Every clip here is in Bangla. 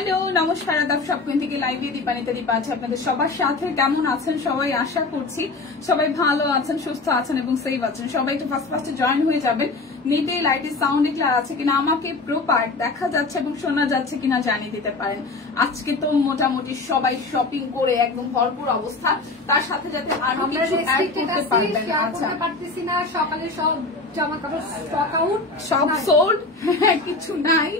হ্যালো নমস্কার আদাব সবকিন থেকে লাইভে দীপানিতা দীপা আছে আপনাদের সবার সাথে। কেমন আছেন সবাই? আশা করছি সবাই ভালো আছেন, সুস্থ আছেন এবং সেফ আছেন। সবাই একটু ফার্স্টে জয়েন হয়ে যাবেন। নেটে লাইটের সাউন্ডে ক্লিয়ার আছে কিনা, আমাকে প্রপার দেখা যাচ্ছে এবং শোনা যাচ্ছে কিনা জানিয়ে দিতে পারেন। আজকে তো মোটামুটি সবাই শপিং করে একদম ভরপুর অবস্থা, তার সাথে যাতে আরো কিছু অ্যাড করতে পারবেন। আচ্ছা পারতেছি না, সকালে সব জামা কাপড় স্টক আউট, সব সোল্ড, কিছু নাই।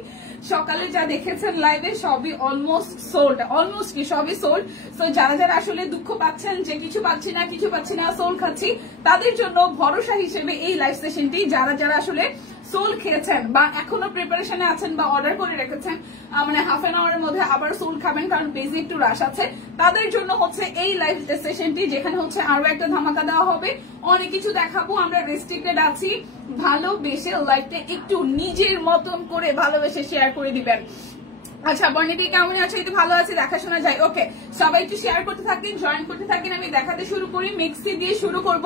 সকালে যা দেখেছেন লাইভে সবই অলমোস্ট সোল্ড, অলমোস্ট কি সবই সোল্ড। সো যারা যারা আসলে দুঃখ পাচ্ছেন যে কিছু পাচ্ছি না সোল খাচ্ছি, তাদের জন্য ভরসা হিসেবে এই লাইভ সেশনটি। যারা যারা আসলে সোল খেয়েছেন বা এখনো প্রিপারেশনে আছেন বা অর্ডার করে রেখেছেন, মানে হাফ এন আওয়ারের মধ্যে আবার সোল খাবেন কারণ পেজে একটু রাশ আছে, তাদের জন্য হচ্ছে এই লাইভ সেশনটি, যেখানে হচ্ছে আরো একটা ধামাকা দেওয়া হবে। অনেক কিছু দেখাবো, আমরা রেস্ট্রিক্টেড আছি। ভালোবেসে লাইভটা একটু নিজের মতন করে ভালোবেসে শেয়ার করে দিবেন। আচ্ছা বর্ণিদি কেমন আছে? এই তো ভালো আছে, দেখাশোনা যায়। ওকে, সবাই একটু শেয়ার করতে থাকেন, জয়েন করতে থাকেন। আমি দেখাতে শুরু করি। মিক্সি দিয়ে শুরু করব।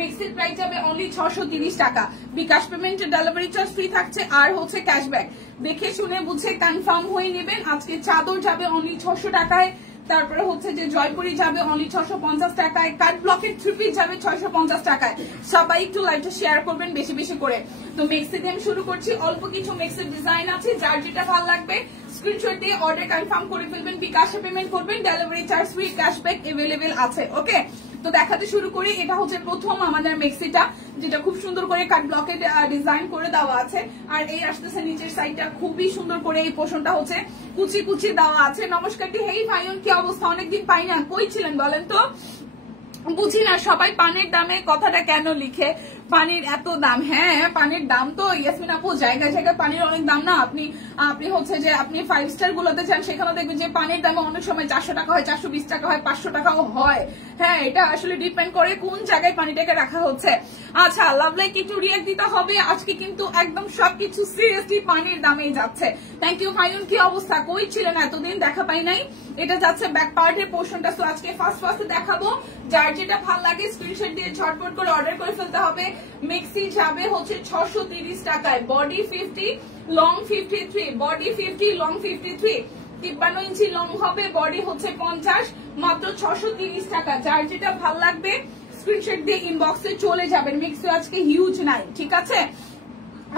মিক্সির প্রাইস যাবে অনলি 630 টাকা। বিকাশ পেমেন্ট, ডেলিভারি চার্জ ফ্রি থাকছে, আর হচ্ছে ক্যাশব্যাক। দেখে শুনে বুঝে কনফার্ম হয়ে নেবেন। আজকে চাদর যাবে অনলি 600 টাকায়। তারপরে হচ্ছে যে জয়পুরি যাবে অনলি 650 টাকায়। কাট ব্লকের থ্রি পিস যাবে 650 টাকায়। সবাই একটু লাইভটা শেয়ার করবেন বেশি বেশি করে। তো মিক্সি দিয়ে আমি শুরু করছি। অল্প কিছু মিক্সির ডিজাইন আছে, যার যেটা ভালো লাগবে স্ক্রিনশট দিয়ে অর্ডার কনফার্ম করে ফেলবেন। বিকাশে পেমেন্ট করবেন, delivery charge free, cashback available আছে। ওকে, তো দেখাতে শুরু করি। এটা হচ্ছে প্রথম আমাদের মিক্সিটা, যেটা খুব সুন্দর করে কাট ব্লকে ডিজাইন করে দেওয়া আছে। আর এই আসতেছে নিচের সাইডটা খুবই সুন্দর করে, এই পোর্শনটা হচ্ছে কুচি কুচি দেওয়া আছে। নমস্কারটি হেই ভাইয়ন, কি অবস্থা? অনেকদিন পাই না, কই ছিলেন বলেন তো? বুঝি না সবাই পানির দামে কথাটা কেন লিখে, পানির এত দাম। হ্যাঁ পানির দাম তো ইয়াসমিন আপু, জায়গায় জায়গায় পানির অনেক দাম না। আপনি হচ্ছে যে আপনি 5 স্টার গুলোতে যান, সেখানে দেখবেন যে পানির দামে অনেক সময় 400 টাকা হয়, 420 টাকা হয়, 500 টাকাও হয়। হ্যাঁ, এটা আসলে ডিপেন্ড করে কোন জায়গায় পানিটাকে রাখা হচ্ছে। আচ্ছা, লাভ লাইক একটু রিয়াক্ট দিতে হবে। আজকে কিন্তু একদম সবকিছু সিরিয়াসলি পানির দামেই যাচ্ছে। থ্যাংক ইউ ভাইয়ন, কি অবস্থা? কই ছিলেন এতদিন, দেখা পাই নাই। এটা যাচ্ছে ব্যাক পার্টের পোর্শনটা। সো আজকে ফার্স্ট দেখাবো। যার যেটা ভালো লাগে স্ক্রিনশট দিয়ে ঝটপট করে অর্ডার করে ফেলতে হবে। মিক্সি যাবে হচ্ছে 630 টাকায়। বডি 50, লং 53, বডি 50, লং 53, 53 ইঞ্চি লং হবে, বডি হচ্ছে 50, মাত্র 630 টাকা। যার যেটা ভালো লাগবে স্ক্রিনশট দিয়ে ইনবক্সে চলে যাবেন। মিক্সি আজকে হিউজ নাই, ঠিক আছে?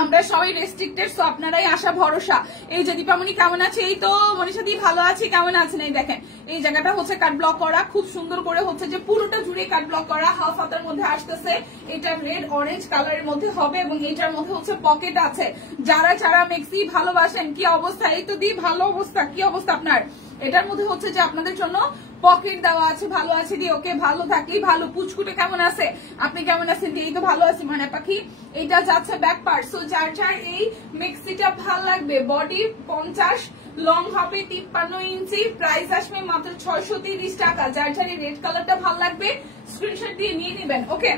আমরা সবাই রেস্ট্রিক্টেড, সো আপনারাই আশা ভরসা। এই যে দীপামণি কেমন আছে? এই তো মনীষা দি ভালো আছি, কেমন আছেন? এই দেখেন, এই জায়গাটা হচ্ছে কাট ব্লক করা, খুব সুন্দর করে হচ্ছে যে পুরোটা জুড়ে কাট ব্লক করা। হাফ হাতার মধ্যে আসতেছে, এটা রেড অরেঞ্জ কালারের মধ্যে হবে এবং এটার মধ্যে হচ্ছে পকেট আছে। যারা যারা মেক্সি ভালোবাসেন, কি অবস্থা? এই তো দি ভালো অবস্থা, কি অবস্থা আপনার? এটার মধ্যে হচ্ছে যে আপনাদের জন্য পকেট দেওয়া আছে। ভালো আছে দি? ওকে, ভালো থাকলেই ভালো। পুচকুটে কেমন আছে? আপনি কেমন আছেন দি? এই তো ভালো আছি মানে পাখি। এটা যাচ্ছে ব্যাক পার্ট। সো যার যার এই মিক্সিটা ভাল লাগবে, বডি 50, লং হবে 53 ইঞ্চি, প্রাইস আসবে মাত্র 630 টাকা। যার যার এই রেড কালারটা ভাল লাগবে স্ক্রিনশট দিয়ে নিয়ে নেবেন। ওকে,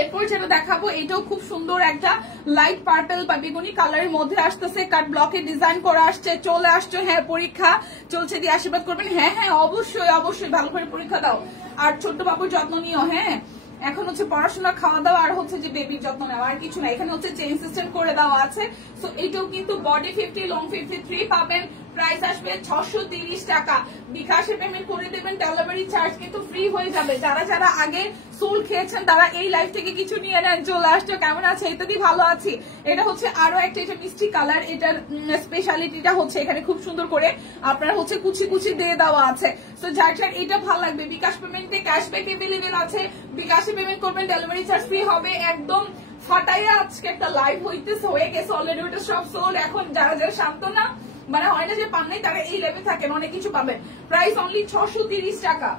এরপর যেটা দেখাবো এটাও খুব সুন্দর একটা লাইট পার্পল বা বেগুনি কালারের মধ্যে আসতেছে। কাট ব্লকে ডিজাইন করা আসছে, চলে আসছে। হ্যাঁ, পরীক্ষা চলছে, দিয়ে আশীর্বাদ করবেন। হ্যাঁ হ্যাঁ, অবশ্যই অবশ্যই ভালো করে পরীক্ষা দাও, আর ছোট্ট বাবুর যত্ন নিও। হ্যাঁ, এখন হচ্ছে পড়াশোনা, খাওয়া দাওয়া, আর হচ্ছে যে বেবির যত্ন নেওয়া, আর কিছু না। এখানে হচ্ছে চেইন সিস্টেম করে দেওয়া আছে। সো এইটাও কিন্তু বডি 50, লং 53 পাবেন। প্রাইস আসবে 630 টাকা। বিকাশে পেমেন্ট করে দেবেন, ডেলিভারি চার্জ কিন্তু ফ্রি হয়ে যাবে। যারা যারা আগে সোল খেয়েছেন তারা এই লাইফ থেকে কিছু নিয়ে নেন। চলে আসছো, কেমন আছে? এই তো কি ভালো আছি। এটা হচ্ছে আরো একটা, এটা মিষ্টি কালার। এটার স্পেশালিটিটা হচ্ছে এখানে খুব সুন্দর করে আপনার হচ্ছে কুচি কুচি দিয়ে দেওয়া আছে। তো যার যার এটা ভালো লাগবে, বিকাশ পেমেন্টে ক্যাশব্যাক এভেলেবেল আছে। বিকাশে পেমেন্ট করবেন, ডেলিভারি চার্জ ফ্রি হবে। একদম ফাটাইয়া আজকে একটা লাইভ হইতেছে, হয়ে গেছে অলরেডি। ওটা সব সোল। এখন যারা যারা শান্ত না, মানে হয় না যে পান নাই, তারা এই লেভেল থাকেন, অনেক কিছু পাবেন। প্রাইস অনলি 630 টাকা।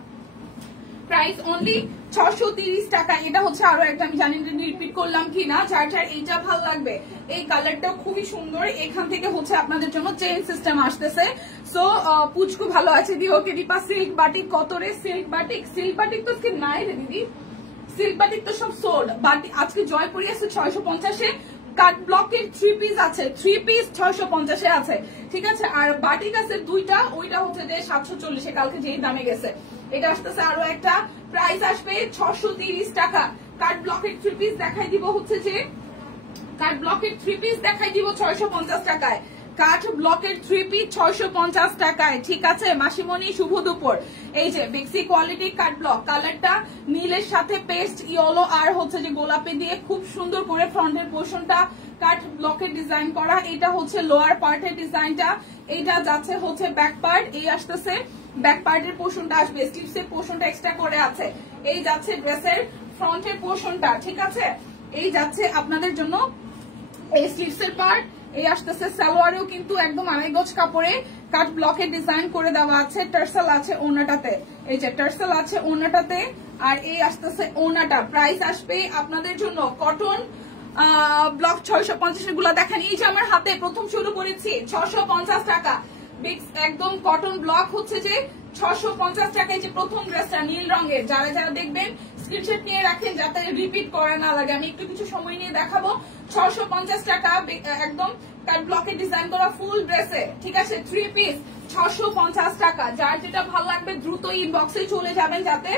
প্রাইস অনলি 630 টাকা। এটা হচ্ছে আরো একটা, আমি জানি না রিপিট করলাম কি না। যার যার এইটা ভালো লাগবে, এই কালারটাও খুবই সুন্দর। এখান থেকে হচ্ছে আপনাদের জন্য চেইন সিস্টেম আসতেছে। সো পুচকু ভালো আছে দি? ওকে দীপা, সিল্ক বাটিক কত রে? সিল্ক বাটিক, সিল্ক বাটিক তো নাই রে দিদি, সিল্ক বাটিক তো সব সোল্ড। বাটিক আজকে জয়পুরি আছে 650-এ। কাট ব্লকের 3 পিস আছে, 3 পিস 650-এ আছে, ঠিক আছে? আর বাটিক আছে দুইটা, ওইটা হচ্ছে যে 740-এ, কালকে যেই দামে গেছে। এটা আসতেছে আরো একটা, প্রাইস আসবে 630 টাকা। কাট ব্লকের 3 পিস দেখাই দিব হচ্ছে যে, কাট ব্লকের 3 পিস দেখাই দিব 650 টাকায়। কাঠ ব্লকের 3 পিস 650 টাকায়। ঠিক আছে মাসিমণি, শুভ দুপুর। এই যে বেক্সি কোয়ালিটি কাঠ ব্লক, কালারটা নীলের সাথে পেস্ট ইয়েলো আর হচ্ছে যে গোলাপি দিয়ে খুব সুন্দর করে ফ্রন্টের পোর্শনটা কাঠ ব্লকের ডিজাইন করা। এটা হচ্ছে লোয়ার পার্টের ডিজাইনটা, এইটা যাচ্ছে হচ্ছে ব্যাক পার্ট, এই আসতেছে ব্যাক পার্টের পোর্শনটা আসবে, স্লিভসের পোর্শনটা এক্সট্রা করে আছে। এই যাচ্ছে ড্রেসের ফ্রন্টের পোর্শনটা। ঠিক আছে, এই যাচ্ছে আপনাদের জন্য এই স্লিভসের পার্ট। এই আসতেছে সালোয়ারেও কিন্তু একদম 2.5 গজ কাপড়ে কাট ব্লকের ডিজাইন করে দেওয়া আছে। টার্সেল আছে ওনাটাতে, এই যে টার্সেল আছে ওনাটাতে। আর এই আসতেছে ওনাটা, প্রাইস আসবে আপনাদের জন্য কটন ব্লক 650 গুলা দেখেন। এই যে আমার হাতে প্রথম শুরু করেছি 650 টাকা, একদম কটন ব্লক হচ্ছে যে 650 টাকায়। যে প্রথম ড্রেসটা নীল রঙের, যারা যারা দেখবেন স্ক্রিনশট নিয়ে রাখেন যাতে রিপিট করা না লাগে। আমি একটু কিছু সময় নিয়ে দেখাবো। 650 টাকা একদম কাট ব্লকের ডিজাইন করা ফুল ড্রেসে। ঠিক আছে, 3 পিস 650 টাকা। যার যেটা ভালো লাগবে দ্রুত ইনবক্সে চলে যাবেন, যাতে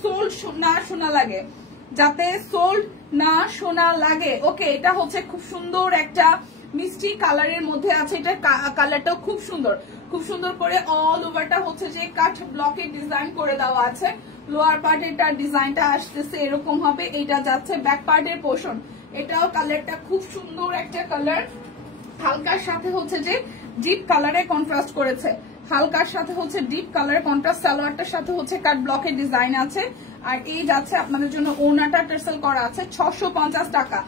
সোল্ড না শোনা লাগে, যাতে সোল্ড না শোনা লাগে। ওকে, এটা হচ্ছে খুব সুন্দর একটা মিষ্টি কালারের মধ্যে আছে। এটা কালারটাও খুব সুন্দর, খুব সুন্দর করে অল ওভারটা হচ্ছে যে কাঠ ব্লকের ডিজাইন করে দেওয়া আছে। লোয়ার পার্টের ডিজাইনটা আসতেছে এরকম হবে। এটা যাচ্ছে ব্যাক পার্টের পোর্শন, এটাও কালারটা খুব সুন্দর একটা কালার। হালকার সাথে হচ্ছে যে ডিপ কালারে কন্ট্রাস্ট করেছে, হালকার সাথে হচ্ছে ডিপ কালার কন্ট্রাস্ট। সালোয়ারটার সাথে হচ্ছে কাট ব্লকের ডিজাইন আছে। আর এই যাচ্ছে আপনাদের জন্য ওনাটা টার্সেল করা আছে 650 টাকা।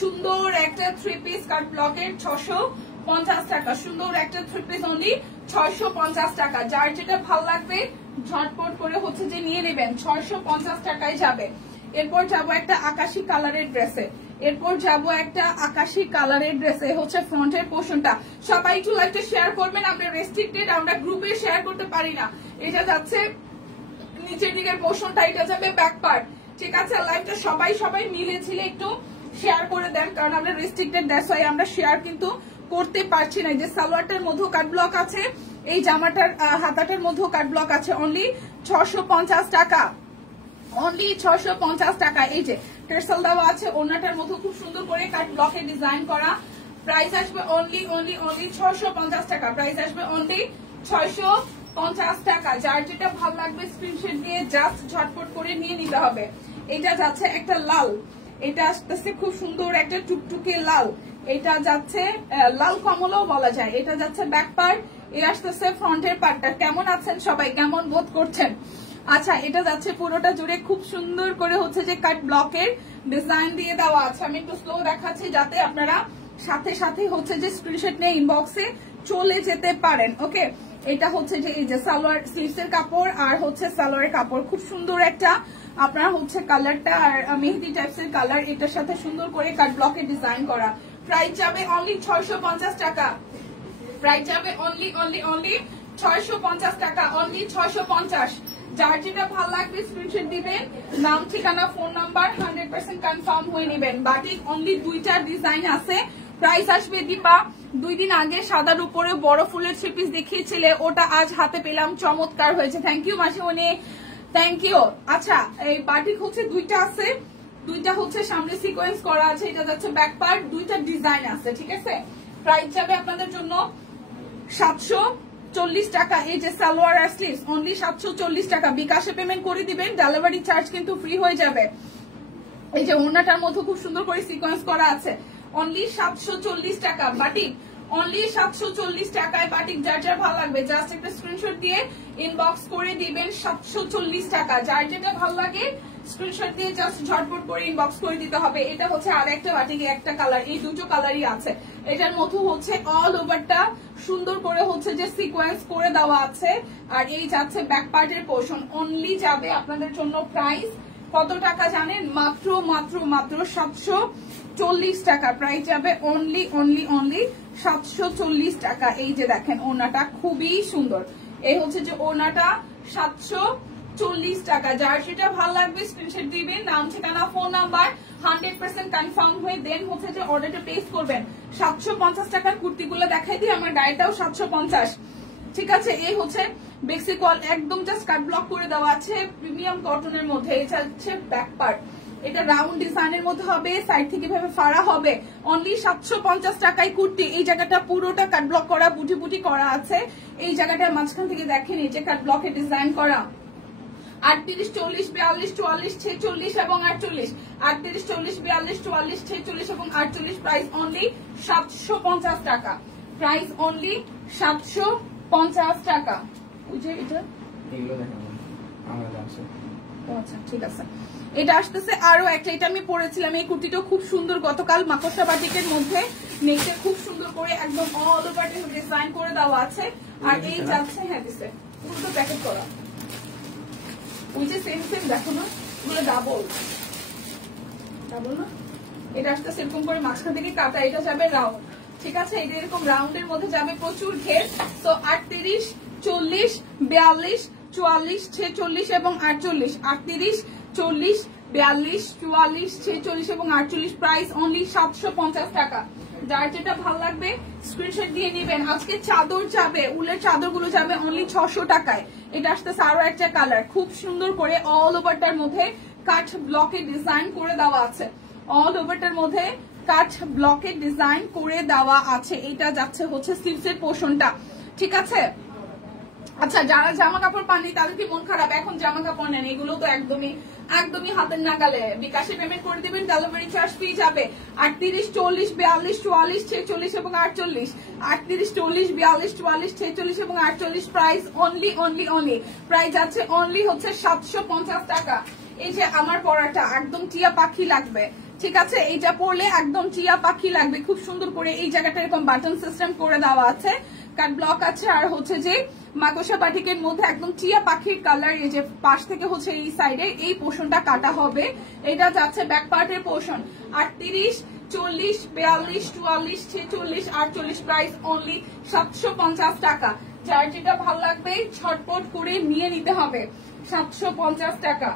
সুন্দর একটা 3 পিস কাট ব্লকের 650 টাকা, সুন্দর একটা 3 পিস অনলি 650 টাকা। যার যেটা ভালো লাগবে ঝটপট করে হচ্ছে যে নিয়ে নেবেন, 650 টাকায় যাবে। এরপর যাবো একটা আকাশি কালারের ড্রেসে, এরপর যাবো একটা আকাশি কালারের ড্রেসে। হচ্ছে ফ্রন্টের পোর্শনটা, সবাই একটু লাইভটা শেয়ার করবেন, আমরা রেস্ট্রিক্টেড, আমরা গ্রুপে শেয়ার করতে পারি না। এটা যাচ্ছে নিচের দিকের পোর্শনটা, এটা যাবে ব্যাক পার্ট। ঠিক আছে, লাইভটা সবাই মিলে ছিলে একটু শেয়ার করে দেন, কারণ আমরা রেস্ট্রিক্টেড, দ্যাটস ওয়াই আমরা শেয়ার কিন্তু করতে পারছি না। যে সালোয়ারটার মধ্যে কাট ব্লক আছে, এই জামাটার হাতাটার মধ্যে কাট ব্লক আছে। অনলি 650 টাকা, অনলি 650 টাকা। এই যে টার্সেল দেওয়া আছে ওনাটার মধ্যে খুব সুন্দর করে কাট ব্লকে ডিজাইন করা। প্রাইস আসবে অনলি 650 টাকা, প্রাইস আসবে অনলি 650 টাকা। যার যেটা ভালো লাগবে স্ক্রিনশট দিয়ে জাস্ট ঝটপট করে নিয়ে নিতে হবে। এটা যাচ্ছে একটা লাল, এটা আসতেছে খুব সুন্দর একটা টুকটুকে লাল, এটা যাচ্ছে লাল কমলাও বলা যায়। এটা যাচ্ছে ব্যাক পার্ট, এই আসতেছে ফ্রন্টের পার্টটা। কেমন আছেন সবাই, কেমন বোধ করছেন? আচ্ছা, এটা যাচ্ছে পুরোটা জুড়ে খুব সুন্দর করে হচ্ছে যে কাট ব্লকের ডিজাইন দিয়ে দেওয়া আছে। আমি একটু স্লো দেখাচ্ছি যাতে আপনারা সাথে সাথে হচ্ছে যে স্ক্রিনশট নিয়ে ইনবক্সে চলে যেতে পারেন। ওকে, এটা হচ্ছে যে এই যে সালোয়ার স্লিভসের কাপড় আর হচ্ছে সালোয়ারের কাপড়, খুব সুন্দর একটা আপনারা হচ্ছে কালারটা আর মেহেদি টাইপসের কালার, এটার সাথে সুন্দর করে কাট ব্লকের ডিজাইন করা। প্রাইস যাবে অনলি 650 টাকা, প্রাইস যাবে অনলি 650 টাকা, অনলি 650। যার যেটা ভালো লাগবে স্ক্রিনশট দিবেন, নাম ঠিকানা ফোন নাম্বার 100% কনফার্ম হয়ে নেবেন। বাটিক অনলি 2টা ডিজাইন আছে। প্রাইস আসবে দীপা 2 দিন আগে সাদার উপরে বড় ফুলের 3 পিস দেখিয়েছিলে, ওটা আজ হাতে পেলাম, চমৎকার হয়েছে। থ্যাংক ইউ মাসিমণি, থ্যাংক ইউ। আচ্ছা, এই বাটিক হচ্ছে 2টা আছে, 2টা হচ্ছে সামনে সিকোয়েন্স করা আছে, এটা যাচ্ছে ব্যাক পার্ট, 2টা ডিজাইন আছে। ঠিক আছে, প্রাইস যাবে আপনাদের জন্য 740 টাকা। এই যে সালোয়ার আর স্লিভস অনলি 740 টাকা। বিকাশে পেমেন্ট করে দিবেন, ডেলিভারি চার্জ কিন্তু ফ্রি হয়ে যাবে। এই যে ওড়নাটার মধ্যে খুব সুন্দর করে সিকোয়েন্স করা আছে, অনলি 740 টাকা। বাটিক অনলি 740 টাকায় বাটিক। যার যার ভালো লাগবে জাস্ট একটা স্ক্রিনশট দিয়ে ইনবক্স করে দিবেন। 740 টাকা, যার যেটা ভালো লাগে স্ক্রিনশট দিয়ে জাস্ট ঝটপট করে ইনবক্স করে দিতে হবে। এটা হচ্ছে আর একটা বাটিকে একটা কালার, এই দুটো কালারই আছে। এটার মধ্যে হচ্ছে অল ওভারটা সুন্দর করে হচ্ছে যে সিকোয়েন্স করে দেওয়া আছে। আর এই যাচ্ছে ব্যাক পার্টের পোর্শন, অনলি যাবে আপনাদের জন্য প্রাইস কত টাকা জানেন? মাত্র 740 টাকা। প্রাইস যাবে অনলি 740 টাকা। এই যে দেখেন ওনাটা খুবই সুন্দর, এই হচ্ছে যে ওনাটা 740 টাকা। যার সেটা ভালো লাগবে স্ক্রিনশট দিবেন, নাম ঠিকানা ফোন নাম্বার 100% কনফার্ম হয়ে দেন হচ্ছে যে অর্ডারটা প্লেস করবেন। 750 টাকার কুর্তিগুলো দেখাই দিই, আমার গায়েটাও 750। ঠিক আছে, এই হচ্ছে বেক্সি কল, একদম জাস্ট কাট ব্লক করে দেওয়া আছে প্রিমিয়াম কটনের মধ্যে। এটা হচ্ছে ব্যাক পার্ট, এটা রাউন্ড ডিজাইনের মধ্যে হবে, সাইড থেকে ভাবে ফাড়া হবে। অনলি 750 টাকায় কুর্তি। এই জায়গাটা পুরোটা কাট ব্লক করা, বুটি বুটি করা আছে। এই জায়গাটার মাঝখান থেকে দেখেন এই যে কাট ব্লকে ডিজাইন করা। 38, 40, 42, 44, 46 এবং 48। 38, 40, 42, 44, 46 এবং 48। প্রাইস অনলি 750 টাকা। প্রাইস অনলি 750 টাকা। ওই যে এটা এগুলো দেখেন আমাদের আছে। আচ্ছা ঠিক আছে। এটা আসতেছে আরো একটা, এটা আমি পরেছিলাম। এই কুর্তিটা খুব সুন্দর, গতকাল মাকড়সা বাটিকের মধ্যে নেকটা খুব সুন্দর করে একদম অল ওভার ডিজাইন করে দেওয়া আছে। আর এই যাচ্ছে হ্যাঁ দিছে পুরো প্যাকেট করা। ওই যে সেম সেম দেখো না, এগুলো ডাবল ডাবল না। এটা আসতেছে এরকম করে মাঝখান থেকে কাটা, এটা যাবে রাউন্ড। ঠিক আছে, এটা এরকম রাউন্ডের মধ্যে যাবে প্রচুর ঘের। তো 38, 40, 42, 44, 46 এবং 48। 38, 40, 42, 44, 46 এবং 48। প্রাইস অনলি 750 টাকা। যার যেটা ভালো লাগবে স্ক্রিনশট দিয়ে নেবেন। আজকে চাদর যাবে, উলের চাদর গুলো যাবে অনলি 600 টাকায়। এটা আসতেছে আরো একটা কালার, খুব সুন্দর করে অল ওভারটার মধ্যে কাঠ ব্লকে ডিজাইন করে দেওয়া আছে। অল ওভারটার মধ্যে কাঠ ব্লকে ডিজাইন করে দেওয়া আছে। এটা যাচ্ছে হচ্ছে স্লিভসের পোর্শনটা। ঠিক আছে, আচ্ছা যারা জামা কাপড় পাননি তাদের কি মন খারাপ? এখন জামা কাপড় নেন, এগুলো তো একদমই হাতের নাগালে। বিকাশে পেমেন্ট করে দিবেন, ডেলিভারি চার্জ ফ্রি যাবে। 38, 40, 42, 44, 46 এবং 48। 38, 40, 42, 44, 46 এবং 48। প্রাইস অনলি প্রাইস আছে অনলি হচ্ছে 750 টাকা। এই যে আমার পরাটা একদম টিয়া পাখি লাগবে। ঠিক আছে, এইটা পরলে একদম টিয়া পাখি লাগবে। খুব সুন্দর করে এই জায়গাটা এরকম বাটন সিস্টেম করে দেওয়া আছে, কাট ব্লক আছে। আর হচ্ছে যে মাকড়সা বাটিকের মধ্যে একদম টিয়া পাখির কালার। এই যে পাশ থেকে হচ্ছে এই সাইডে এই পোর্শনটা কাটা হবে। এটা যাচ্ছে ব্যাক পার্টের পোর্শন। 38, 40, 42, 44, 46, 48। প্রাইস অনলি 750 টাকা। যার যেটা ভালো লাগবে ছটপট করে নিয়ে নিতে হবে। 750 টাকা।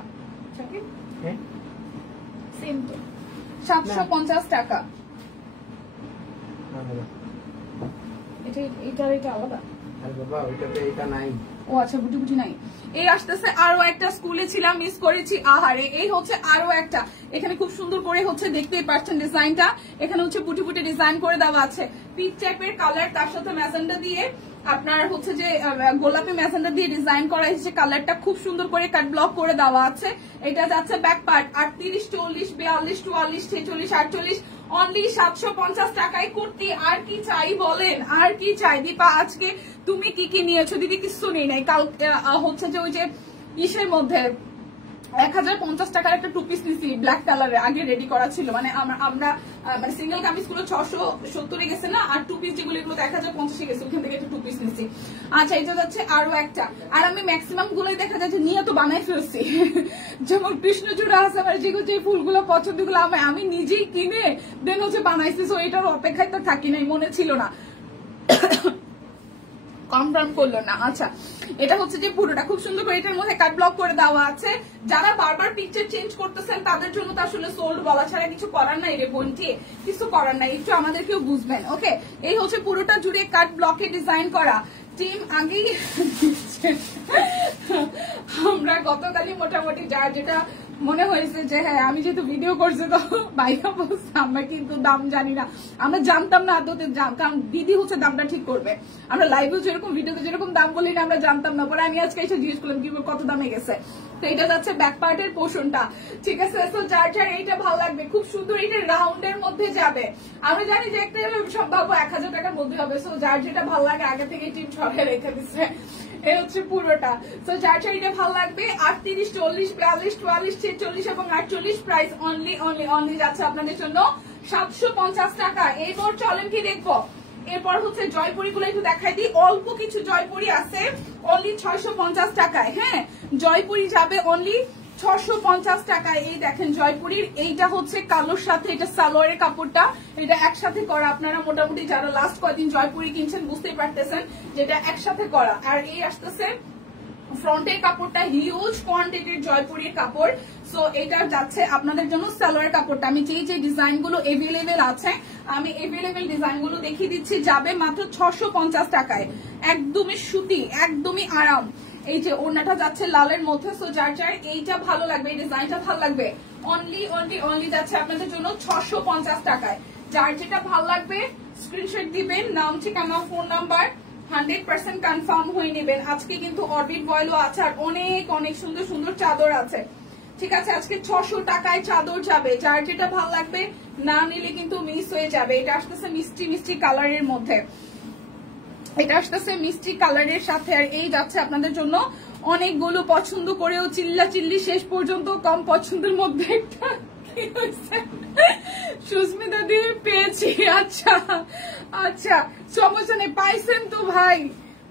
সেম তো 750 টাকা। এটা আলাদা। ও আচ্ছা, বুটি বুটি নাই। এই আসতেছে আরো একটা, স্কুলে ছিলাম মিস করেছি আহারে। এই হচ্ছে আরো একটা, এখানে খুব সুন্দর করে হচ্ছে দেখতেই পাচ্ছেন ডিজাইনটা। এখানে হচ্ছে বুটি বুটি ডিজাইন করে দেওয়া আছে, পিচ টাইপের কালার, তার সাথে ম্যাজেন্ডা দিয়ে আপনার হচ্ছে যে গোলাপি ম্যাজেন্ডা দিয়ে ডিজাইন করা হয়েছে। কালারটা খুব সুন্দর করে কাট ব্লক করে দেওয়া আছে। এটা যাচ্ছে ব্যাক পার্ট। 38, 40, 42, 44, 46, 48। অনলি 750 টাকায় কুর্তি। আর কি চাই বলেন, আর কি চাই? দীপা আজকে তুমি কি কি নিয়েছো? দিদি কিছু নেই নাই। কাল হচ্ছে যে ওই যে ইসের মধ্যে 1050 টাকার একটা টু পিস নিছি ব্ল্যাক কালারের, আগে রেডি করা ছিল। মানে আমরা মানে সিঙ্গেল কামিজ গুলো 670 গেছে না, আর টু পিস যেগুলো এগুলো 1050 গেছে, ওখান থেকে একটা টু পিস নিছি। আচ্ছা, এটা যাচ্ছে আরো একটা। আর আমি ম্যাক্সিমাম গুলোই দেখা যায় যে নিয়ে তো বানাই ফেলছি। যেমন কৃষ্ণচূড়া আছে আমার, যে ফুলগুলো পছন্দ গুলো আমি নিজেই কিনে দেন হচ্ছে বানাইছি। সো এটার অপেক্ষায় তো থাকি নাই, মনে ছিল না, কনফার্ম করলো না। আচ্ছা, এটা হচ্ছে যে পুরোটা খুব সুন্দর করে এটার মধ্যে কাট ব্লক করে দেওয়া আছে। যারা বারবার পিকচার চেঞ্জ করতেছেন তাদের জন্য তো আসলে সোল্ড বলা ছাড়া কিছু করার নাই রে বোনটি, কিছু করার নাই, একটু আমাদেরকেও বুঝবেন। ওকে, এই হচ্ছে পুরোটা জুড়ে কাট ব্লকে ডিজাইন করা। টিম আগেই আমরা গতকালই মোটামুটি যার যেটা মনে হয়েছে যে হ্যাঁ আমি যেহেতু ভিডিও করছি তো বাইকা বলছে, আমরা কিন্তু দাম জানি না, আমরা জানতাম না আদতে দাম, কারণ দিদি হচ্ছে দামটা ঠিক করবে। আমরা লাইভে যেরকম ভিডিওতে যেরকম দাম বলি না, আমরা জানতাম না। পরে আমি আজকে এসে জিজ্ঞেস করলাম কি কত দামে গেছে। তো এটা যাচ্ছে ব্যাক পার্টের পোর্শনটা। ঠিক আছে, তো যার যার এইটা ভালো লাগবে, খুব সুন্দর, এটা রাউন্ডের মধ্যে যাবে। আমরা জানি যে একটা সম্ভব 1000 টাকার মধ্যে হবে। সো যার যেটা ভালো লাগে আগে থেকে টিম ছড়ে রেখে দিচ্ছে। এই হচ্ছে পুরোটা। তো যার যার এটা ভালো লাগবে 38, 40, 42, 44, 46 এবং 48। প্রাইস অনলি যাচ্ছে আপনাদের জন্য 750 টাকা। এরপর চলেন কি দেখবো, এরপর হচ্ছে জয়পুরি গুলো একটু দেখাই দিই। অল্প কিছু জয়পুরি আছে অনলি 650 টাকায়। হ্যাঁ, জয়পুরি যাবে অনলি 650 টাকায়। এই দেখেন জয়পুরির, এইটা হচ্ছে কালোর সাথে এটা সালোয়ারের কাপড়টা, এটা একসাথে করা। আপনারা মোটামুটি যারা লাস্ট কয়েকদিন জয়পুরি কিনছেন বুঝতেই পারতেছেন যেটা একসাথে করা। আর এই আসতেছে ফ্রন্টের কাপড়টা হিউজ কোয়ান্টিটির জয়পুরির কাপড়। সো এটা যাচ্ছে আপনাদের জন্য সালোয়ার কাপড়টা। আমি যে ডিজাইন গুলো এভেলেবেল আছে আমি এভেলেবেল ডিজাইন গুলো দেখিয়ে দিচ্ছি। যাবে মাত্র 650 টাকায়। একদমই সুতি, একদমই আরাম, এই যে ওড়নাটা যাচ্ছে লালের মধ্যে, সো যার যার এইটা ভালো লাগবে, এই ডিজাইনটা ভালো লাগবে, অনলি যাচ্ছে আপনাদের জন্য 650 টাকায়। যার যেটা ভালো লাগবে স্ক্রিনশট দিবেন, নাম ঠিকানা ফোন নাম্বার 100% কনফার্ম হয়ে নেবেন। আজকে কিন্তু অরবিট বয়েলও আছে আর অনেক অনেক সুন্দর সুন্দর চাদর আছে, ঠিক আছে। আজকে 600 টাকায় চাদর যাবে, যার যেটা ভালো লাগবে না নিলে কিন্তু মিস হয়ে যাবে। এটা আসতেছে মিষ্টি মিষ্টি কালারের মধ্যে, এটা আসতেছে মিষ্টি কালারের সাথে। আর এই যাচ্ছে আপনাদের জন্য অনেকগুলো পছন্দ করেও চিল্লি শেষ পর্যন্ত কম পছন্দের মধ্যে একটা কি হয়েছে সুস্মিতা দিয়ে পেয়েছি। আচ্ছা আচ্ছা সমস্যা নেই, পাইছেন তো ভাই,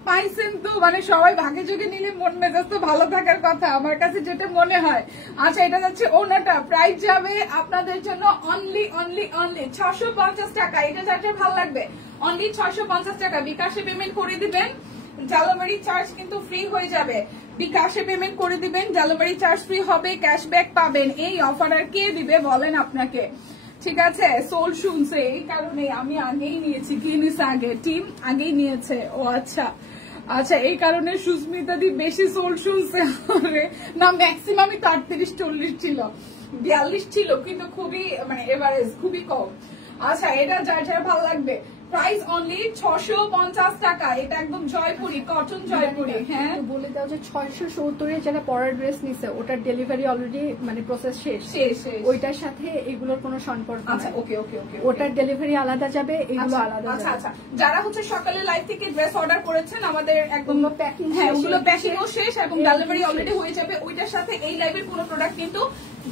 পাইছেন তো, মানে সবাই ভাগে যোগে নিলে মন মেজাজ তো ভালো থাকার কথা, আমার কাছে যেটা মনে হয়। আচ্ছা এটা যাচ্ছে ওনাটা, প্রাইস যাবে আপনাদের জন্য অনলি 650 টাকা। এটা যাচ্ছে ভালো লাগবে অনলি 650 টাকা। বিকাশে পেমেন্ট করে দিবেন, ডেলিভারি চার্জ কিন্তু ফ্রি হয়ে যাবে। বিকাশে পেমেন্ট করে দিবেন, ডেলিভারি চার্জ ফ্রি হবে, ক্যাশব্যাক পাবেন। এই অফার আর কে দিবে বলেন আপনাকে, ঠিক আছে। সোল শুনছে এই কারণে আমি আগেই নিয়েছি, কি নিছে আগে, টিম আগেই নিয়েছে। ও আচ্ছা আচ্ছা, এই কারণে সুস্মিতা দি বেশি সোল শুনছে না, ম্যাক্সিমামই তো 38-40 ছিল, 42 ছিল, কিন্তু খুবই মানে এভারেজ খুবই কম। আচ্ছা এটা যার যার ভালো লাগবে, প্রাইস অনলি 650 টাকা। এটা একদম জয়পুরি কটন জয়পুরি। হ্যাঁ বলে দাও যে 670 যারা পরার ড্রেস নিছে ওটার ডেলিভারি অলরেডি মানে প্রসেস শেষ, ওইটার সাথে এগুলোর কোনো সম্পর্ক। আচ্ছা ওকে ওকে ওকে, ওটার ডেলিভারি আলাদা যাবে, এগুলো আলাদা। আচ্ছা আচ্ছা, যারা হচ্ছে সকালে লাইভ থেকে ড্রেস অর্ডার করেছেন আমাদের একদম প্যাকিং, হ্যাঁ ওগুলো প্যাকিংও শেষ এবং ডেলিভারি অলরেডি হয়ে যাবে। ওইটার সাথে এই লাইভের কোনো প্রোডাক্ট কিন্তু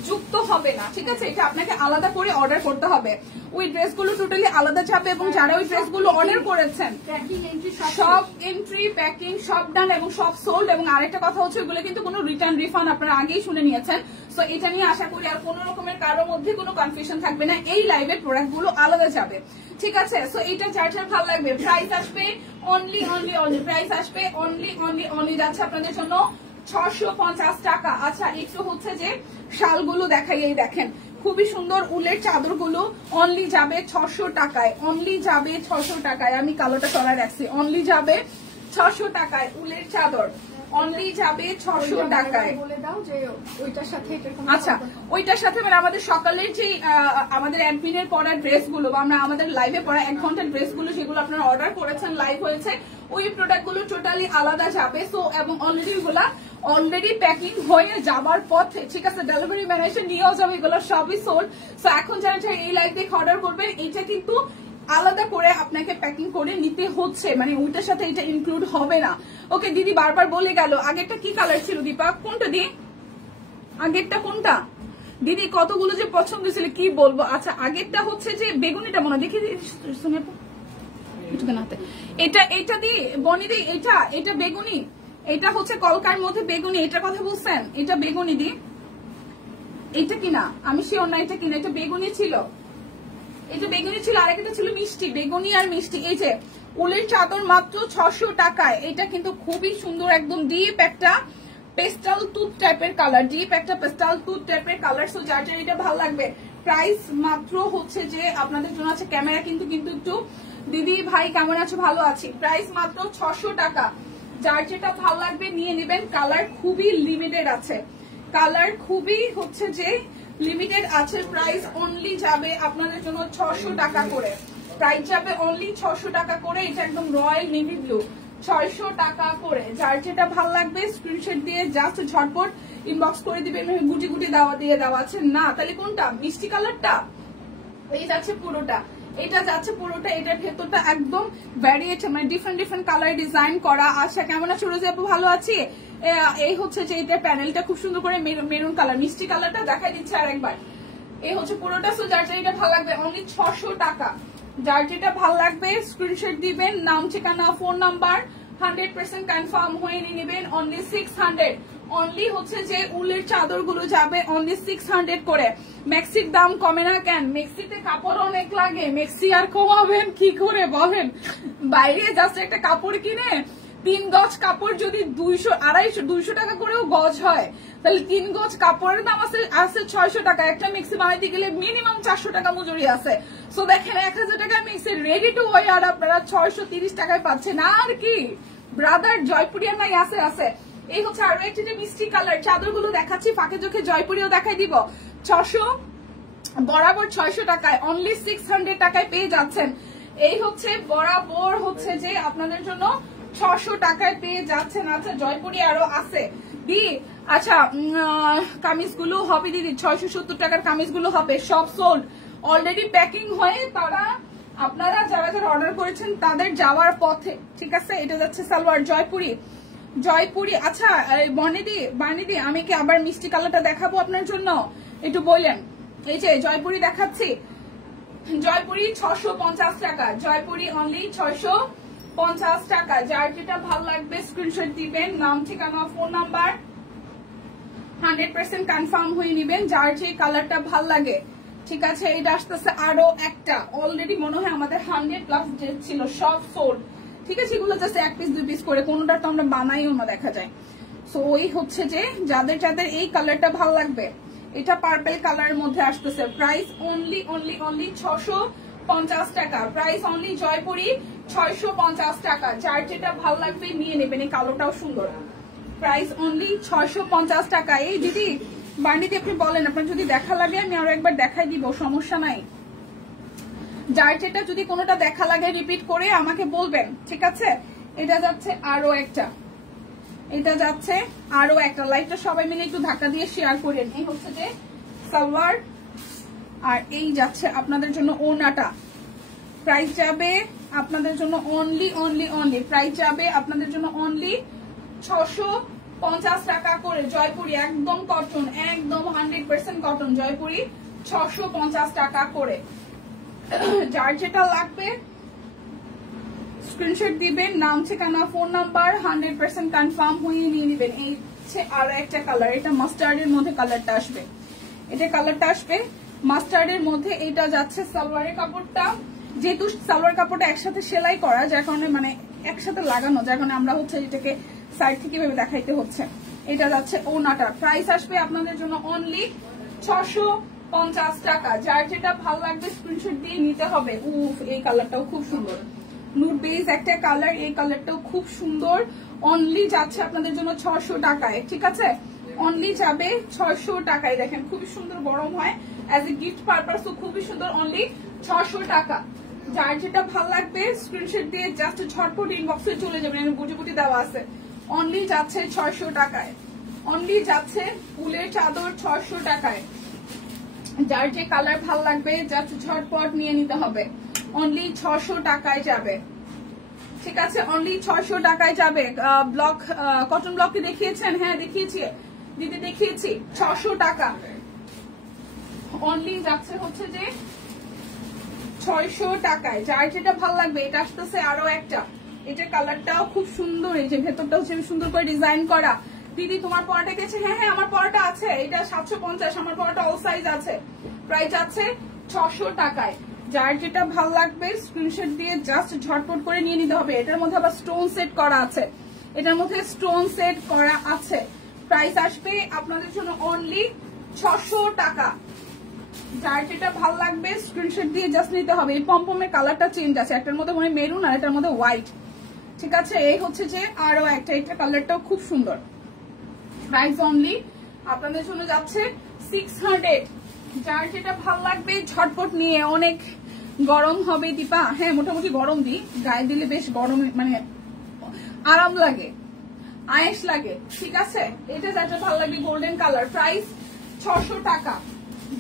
যুক্ত হবে না, ঠিক আছে। এটা আপনাকে আলাদা করে অর্ডার করতে হবে। ওই ড্রেসগুলো টোটালি আলাদা যাবে এবং যারা ওই ড্রেসগুলো অর্ডার করেছেন সব এন্ট্রি প্যাকিং সব ডান এবং সব সোল্ড। এবং আরেকটা কথা হচ্ছে ওইগুলো কিন্তু কোনো রিটার্ন রিফান্ড আপনারা আগেই শুনে নিয়েছেন। সো এটা নিয়ে আশা করি আর কোনো রকমের কারোর মধ্যে কোনো কনফিউশন থাকবে না, এই লাইভের প্রোডাক্ট গুলো আলাদা যাবে, ঠিক আছে। সো এটা যার যার ভালো লাগবে, প্রাইস আসবে অনলি প্রাইস আসবে অনলি যাচ্ছে আপনাদের জন্য 650 টাকা। আচ্ছা একটু হচ্ছে যে শালগুলো দেখাই, এই দেখেন খুবই সুন্দর উলের চাদরগুলো অনলি যাবে 600 টাকায়, অনলি যাবে 600 টাকায়। আমি কালোটা চড়ায় রাখছি, অনলি যাবে 600 টাকায় উলের চাদর, অনলি যাবে 600 টাকায়। বলে দাও যে ওইটার সাথে আচ্ছা ওইটার সাথে মানে আমাদের সকালের যে আমাদের অ্যাডমিনের পড়া ড্রেসগুলো বা আমরা আমাদের লাইভে পড়া 1 ঘন্টার ড্রেসগুলো সেগুলো আপনারা অর্ডার করেছেন, লাইভ হয়েছে, ওই প্রোডাক্টগুলো টোটালি আলাদা যাবে। সো এবং অলরেডি প্যাকিং হয়ে যাবার পথে, ঠিক আছে, ডেলিভারি ম্যান এসে নিয়েও যাবে, এগুলো সবই সোল্ড। সো এখন যারা এই লাইভ দেখে অর্ডার করবেন এটা কিন্তু আলাদা করে আপনাকে প্যাকিং করে নিতে হচ্ছে, মানে ওইটার সাথে এটা ইনক্লুড হবে না। ওকে দিদি বারবার বলে গেল, আগেরটা কি কালার ছিল দীপা, কোনটা দি, আগেরটা কোনটা দিদি, কতগুলো যে পছন্দ ছিল কি বলবো। আচ্ছা আগেরটা হচ্ছে যে বেগুনিটা মনে দেখি এটা দি বনি দি, এটা বেগুনি, এটা হচ্ছে কলকার মধ্যে বেগুনি, এটার কথা বলছেন, এটা বেগুনি দি, এটা কিনা আমি শিওর না, এটা কিনা, এটা বেগুনি ছিল, এটা বেগুনি ছিল, আর একটা ছিল মিষ্টি, বেগুনি আর মিষ্টি। এই যে উলের চাদর মাত্র 600 টাকায়। এটা কিন্তু খুবই সুন্দর, একদম ডিপ একটা পেস্টাল তুত টাইপের কালার, ডিপ একটা পেস্টাল তুত টাইপের কালার। সো যার যার এটা ভালো লাগবে, প্রাইস মাত্র হচ্ছে যে আপনাদের জন্য আছে ক্যামেরা কিন্তু একটু, দিদি ভাই কেমন আছো, ভালো আছি, প্রাইস মাত্র 600 টাকা। যার যেটা ভালো লাগবে নিয়ে নেবেন, কালার খুবই লিমিটেড আছে, কালার খুবই হচ্ছে যে লিমিটেড আছে। প্রাইস অনলি যাবে আপনাদের জন্য 600 টাকা করে, প্রাইস যাবে অনলি 600 টাকা করে। এটা একদম রয়্যাল নেভি ব্লু, 600 টাকা করে। যার যেটা ভালো লাগবে স্ক্রিনশট দিয়ে জাস্ট ঝটপট ইনবক্স করে দিবেন। গুটি গুটি দেওয়া আছে না, তাহলে কোনটা মিষ্টি কালারটা, এই যাচ্ছে পুরোটা, এটা যাচ্ছে পুরোটা, এটার ভেতরটা একদম ভ্যারিয়েট মানে ডিফারেন্ট কালার ডিজাইন করা। আচ্ছা কেমন আছো রোজি আপু, ভালো আছি। এই হচ্ছে যে এটার প্যানেলটা খুব সুন্দর করে মেরুন কালার, মিষ্টি কালারটা দেখাই দিচ্ছে আর একবার, এই হচ্ছে পুরোটা। সো যার যেটা ভালো লাগবে অনলি 600 টাকা। যার যেটা ভালো লাগবে স্ক্রিনশট দিবেন, নাম ঠিকানা ফোন নাম্বার 100% কনফার্ম হয়ে নিয়ে নেবেন। অনলি 600, অনলি হচ্ছে যে উলের চাদর গুলো যাবে অনলি 600 করে। মেক্সির দাম কমে না কেন, মেক্সিতে কাপড় অনেক লাগে, মেক্সি আর কমাবেন কি করে বলেন। বাইরে জাস্ট একটা কাপড় কিনে 3 গজ কাপড় যদি 200 টাকা করেও গজ হয়, তাহলে 3 গজ কাপড়ের দাম আছে 600 টাকা। একটা মিক্সি বানাইতে গেলে মিনিমাম 400 টাকা মজুরি আছে। সো দেখেন 1000 টাকা মিক্সি রেডি টু ওয়ার আপনারা 630 টাকায় পাচ্ছেন। আর কি ব্রাদার জয়পুরিয়া নাই আছে, এই হচ্ছে আরো একটি যে মিষ্টি কালার চাদরগুলো দেখাচ্ছি, ফাঁকে চোখে জয়পুরিও দেখাই দিব। 600 বরাবর 600 টাকায়, অনলি 600 টাকায় পেয়ে যাচ্ছেন। এই হচ্ছে বরাবর হচ্ছে যে আপনাদের জন্য 600 টাকায় পেয়ে যাচ্ছেন। আচ্ছা জয়পুরি আরো আছে দি। আচ্ছা কামিজগুলো হবে দিদি 670 টাকার কামিজগুলো হবে, সব সোল্ড অলরেডি প্যাকিং হয়ে তারা আপনারা যারা যারা অর্ডার করেছেন তাদের যাওয়ার পথে। ঠিক আছে, এটা যাচ্ছে সালোয়ার জয়পুরি। জয়পুরি আচ্ছা বানিদি আমি কি আবার মিষ্টি কালারটা দেখাবো আপনার জন্য, একটু বললেন। এই যে জয়পুরি দেখাচ্ছি, জয়পুরি 650 টাকা, জয়পুরি অনলি 650 টাকা। যার যেটা ভালো লাগবে স্ক্রিনশট দিবেন, নাম ঠিকানা ফোন নাম্বার 100% কনফার্ম হয়ে নেবেন যার যে কালারটা ভাল লাগে। ঠিক আছে, এটা আসতেছে আরো একটা, অলরেডি মনে হয় আমাদের 100+ ড্রেস ছিল, সব সোল্ড। ঠিক আছে, এগুলো জাস্ট 1 পিস 2 পিস করে, কোনোটা তো আমরা বানাইও না দেখা যায়। সো ওই হচ্ছে যে যাদের যাদের এই কালারটা ভাল লাগবে, এটা পার্পল কালারের মধ্যে আসতেছে, প্রাইস অনলি 650 টাকা, প্রাইস অনলি জয়পুরি 650 টাকা। যার যেটা ভালো লাগবে নিয়ে নেবেন, এই কালোটাও সুন্দর, প্রাইস অনলি 650 টাকা। এই দিদি বান্ডিতে আপনি বলেন, আপনার যদি দেখা লাগে আমি আরো একবার দেখাই দিব, সমস্যা নাই। যার যেটা যদি কোনোটা দেখা লাগে রিপিট করে আমাকে বলবেন। ঠিক আছে, এটা যাচ্ছে আরো একটা, এটা যাচ্ছে আরো একটা। লাইভটা সবাই মিলে একটু ধাক্কা দিয়ে শেয়ার করেন। এই হচ্ছে যে সালোয়ার, আর এই যাচ্ছে আপনাদের জন্য ওড়নাটা। প্রাইস যাবে আপনাদের জন্য অনলি প্রাইস যাবে আপনাদের জন্য অনলি 650 টাকা করে। জয়পুরি একদম কটন, একদম 100% কটন, জয়পুরি 650 টাকা করে। যার যেটা লাগবে স্ক্রিনশট দিবেন, নাম ঠিকানা ফোন নাম্বার 100% কনফার্ম হয়ে নিয়ে নেবেন। এই হচ্ছে আরো একটা কালার, এটা মাস্টার্ডের মধ্যে কালারটা আসবে, এটা কালারটা আসবে মাস্টার্ডের মধ্যে। এটা যাচ্ছে সালোয়ারের কাপড়টা, যেহেতু সালোয়ার কাপড়টা একসাথে সেলাই করা, যার কারণে মানে একসাথে লাগানো, যার কারণে আমরা হচ্ছে এটাকে সাইড থেকে ভেবে দেখাইতে হচ্ছে। এটা যাচ্ছে ওনাটা, প্রাইস আসবে আপনাদের জন্য অনলি 650 টাকা। যার যেটা ভালো লাগবে স্ক্রিনশট দিয়ে নিতে হবে। উফ, এই কালারটাও খুব সুন্দর, নুড বেজ একটা কালার, এই কালারটাও খুব সুন্দর। অনলি যাচ্ছে আপনাদের জন্য 600 টাকায়। ঠিক আছে, অনলি যাবে 600 টাকায়। দেখেন খুবই সুন্দর, গরম হয় অ্যাজ এ গিফট পারপাস, তো খুবই সুন্দর, অনলি 600 টাকা। যার যেটা ভালো লাগবে স্ক্রিনশট দিয়ে জাস্ট ঝটপট ইনবক্সে চলে যাবেন, আমি বুটি বুটি দেওয়া আছে। অনলি যাচ্ছে 600 টাকায়, অনলি যাচ্ছে ফুলের চাদর 600 টাকায়। যার যে কালার ভালো লাগবে জাস্ট ঝটপট নিয়ে নিতে হবে, অনলি 600 টাকায় যাবে। ঠিক আছে, অনলি 600 টাকায় যাবে। ব্লক কটন ব্লককে দেখিয়েছেন? হ্যাঁ দেখিয়েছি দিদি, দেখিয়েছি। 600 টাকা অনলি যাচ্ছে হচ্ছে যে 600 টাকায়। যার যেটা ভালো লাগবে, এটা আসতেছে আরো একটা, এটা কালারটাও খুব সুন্দর, এই যে ভেতরটা হচ্ছে সুন্দর করে ডিজাইন করা। দিদি তোমার পরাটা গেছে? হ্যাঁ হ্যাঁ আমার পরাটা আছে, এটা 750, আমার পরাটা অল সাইজ আছে। প্রাইস আছে 600 টাকায়। যার যেটা ভালো লাগবে স্ক্রিনশট দিয়ে জাস্ট ঝটপট করে নিয়ে নিতে হবে। এটার মধ্যে আবার স্টোন সেট করা আছে, এটার মধ্যে স্টোন সেট করা আছে। প্রাইস আসবে আপনাদের জন্য অনলি 600 টাকা। যার যেটা ভালো লাগবে স্ক্রিনশট দিয়ে জাস্ট নিতে হবে। এই পমপমের কালারটা চেঞ্জ আছে, একটার মধ্যে মানে মেরুন আর এটার মধ্যে হোয়াইট। ঠিক আছে, এই হচ্ছে যে আরো একটা, এটা কালারটাও খুব সুন্দর। প্রাইস অনলি আপনাদের জন্য যাচ্ছে 600। যার যেটা ভালো লাগবে ঝটপট নিয়ে, অনেক গরম হবে দীপা। হ্যাঁ মোটামুটি গরম দিই, গায়ে দিলে বেশ গরম মানে আরাম লাগে, আয়েস লাগে। ঠিক আছে, এটা যার ভালো লাগবে গোল্ডেন কালার, প্রাইস 600 টাকা।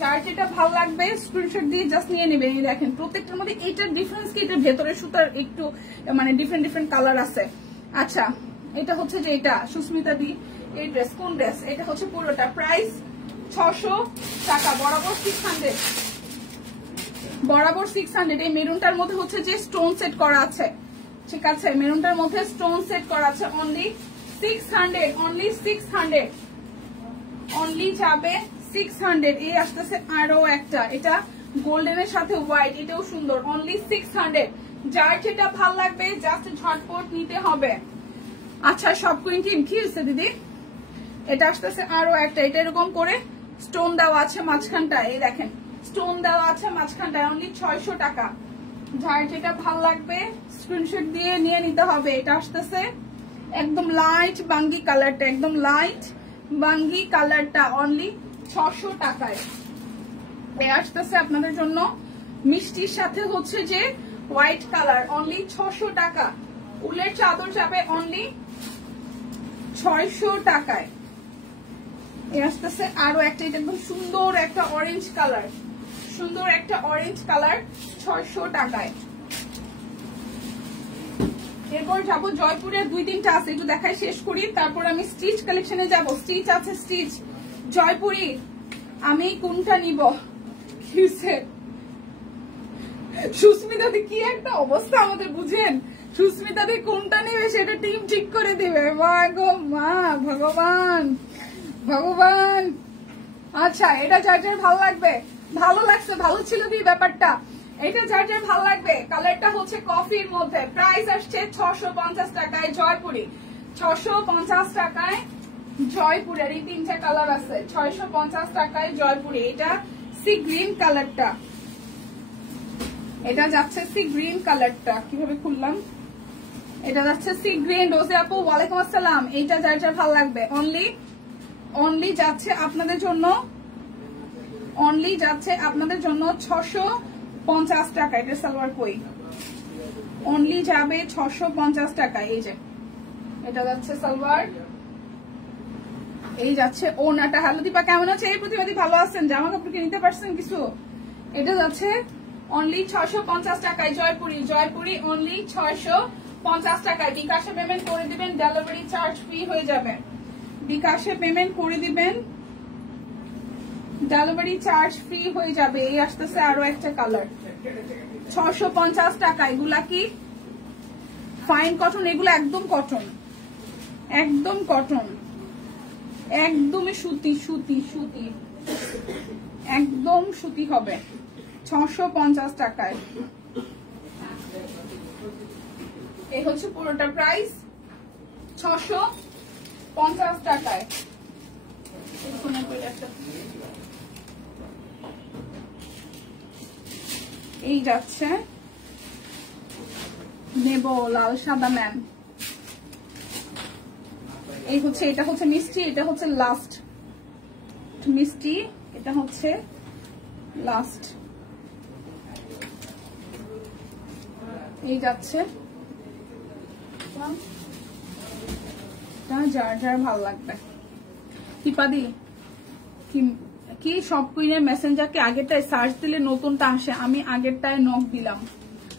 যার যেটা ভালো লাগবে স্ক্রিনশট দিয়ে জাস্ট নিয়ে নেবেন। এই দেখেন প্রত্যেকটার মধ্যে এইটার ডিফারেন্স কি, এটার ভেতরের সুতার একটু মানে ডিফারেন্ট কালার আছে। আচ্ছা, এটা হচ্ছে যে এটা সুস্মিতা দি, এই ড্রেস কোন ড্রেস? এটা হচ্ছে পুরোটা, প্রাইস 600 টাকা, বরাবর 600, বরাবর 600। এই মেরুনটার মধ্যে হচ্ছে যে স্টোন সেট করা আছে। ঠিক আছে, মেরুনটার মধ্যে স্টোন সেট করা আছে, অনলি 600, অনলি 600, অনলি যাবে 600। এই আসতেছে আরো একটা, এটা গোল্ডেনের সাথে হোয়াইট, এটাও সুন্দর, অনলি 600। যার যেটা ভাল লাগবে জাস্ট ঝটপট নিতে হবে। আচ্ছা সব কুইন টিম কি হচ্ছে দিদি? এটা আসতেছে আরো একটা, এটা এরকম করে স্টোন দেওয়া আছে মাঝখানটায়, এই দেখেন স্টোন দেওয়া আছে মাঝখানটায়, অনলি 600 টাকা। যার যেটা ভাল লাগবে স্ক্রিনশট দিয়ে নিয়ে নিতে হবে। এটা আসতেছে একদম লাইট বাঙ্গি কালারটা, একদম লাইট বাঙ্গি কালারটা অনলি 600 টাকায় আসতেছে আপনাদের জন্য। মিষ্টির সাথে হচ্ছে যে হোয়াইট কালার অনলি 600 টাকা। উলের চাদর যাবে অনলি 600 টাকায়। আসতেছে আরো একটা, এটা একদম সুন্দর একটা অরেঞ্জ কালার, সুন্দর একটা অরেঞ্জ কালার 600 টাকায়। এরপর যাবো জয়পুরের 2-3টা আছে, একটু দেখাই শেষ করি, তারপর আমি স্টিচ কালেকশনে যাব। স্টিচ আছে, স্টিচ জয়পুরি, আমি কোনটা নিব? সুস্মিতা দি কি একটা অবস্থা আমাদের, বুঝেন? সুস্মিতা দি কোনটা নেবে সেটা টিম ঠিক করে দিবে। মা গো মা, ভগবান ভগবান। আচ্ছা, এটা যার যার ভালো লাগবে, ভালো লাগছে, ভালো ছিল দি ব্যাপারটা, এটা যার যার ভালো লাগবে। কালারটা হচ্ছে কফির মধ্যে, প্রাইস আসছে 650 টাকায় জয়পুরি, 650 টাকায় জয়পুরের। এই 3টা কালার আছে, 650 টাকায় জয়পুরি। এটা সি গ্রিন কালারটা, এটা যাচ্ছে সি গ্রিন কালারটা, কিভাবে খুললাম, এটা যাচ্ছে সি গ্রিন। রোজে আপু ওয়ালাইকুম আসসালাম। এইটা যার যার ভালো লাগবে অনলি যাচ্ছে আপনাদের জন্য, অনলি যাচ্ছে আপনাদের জন্য 650 টাকা। এটা সালোয়ার কই, অনলি যাবে 650 টাকা। এই যে এটা যাচ্ছে সালোয়ার, এই যাচ্ছে ওনাটা। হ্যালো দীপা, কেমন আছে? এই প্রতিবাদী ভালো আছেন? জামা কাপড় কি নিতে পারছেন কিছু? এটা যাচ্ছে অনলি 650 টাকায় জয়পুরি, জয়পুরি অনলি 650 টাকায়। বিকাশে পেমেন্ট করে দিবেন, ডেলিভারি চার্জ ফ্রি হয়ে যাবে। বিকাশে পেমেন্ট করে দিবেন, ডেলিভারি চার্জ ফ্রি হয়ে যাবে। এই আসতেছে আরো একটা কালার 650 টাকা। এগুলা কি ফাইন কটন, এগুলো একদম কটন, একদম কটন, একদমই সুতি, সুতি সুতি, একদম সুতি হবে 650 টাকায়। এই হচ্ছে পুরোটা প্রাইস 650 টাকায়। এই যাচ্ছে নেব লাল সাদা ম্যাম। এই হচ্ছে, এটা হচ্ছে মিষ্টি, এটা হচ্ছে লাস্ট মিষ্টি, এটা হচ্ছে লাস্ট। এই যাচ্ছে যার যার ভালো লাগবে। টিপাদি কি সব কুইনের মেসেঞ্জারকে আগেরটায় সার্চ দিলে নতুনটা আসে? আমি আগেরটায় নক দিলাম,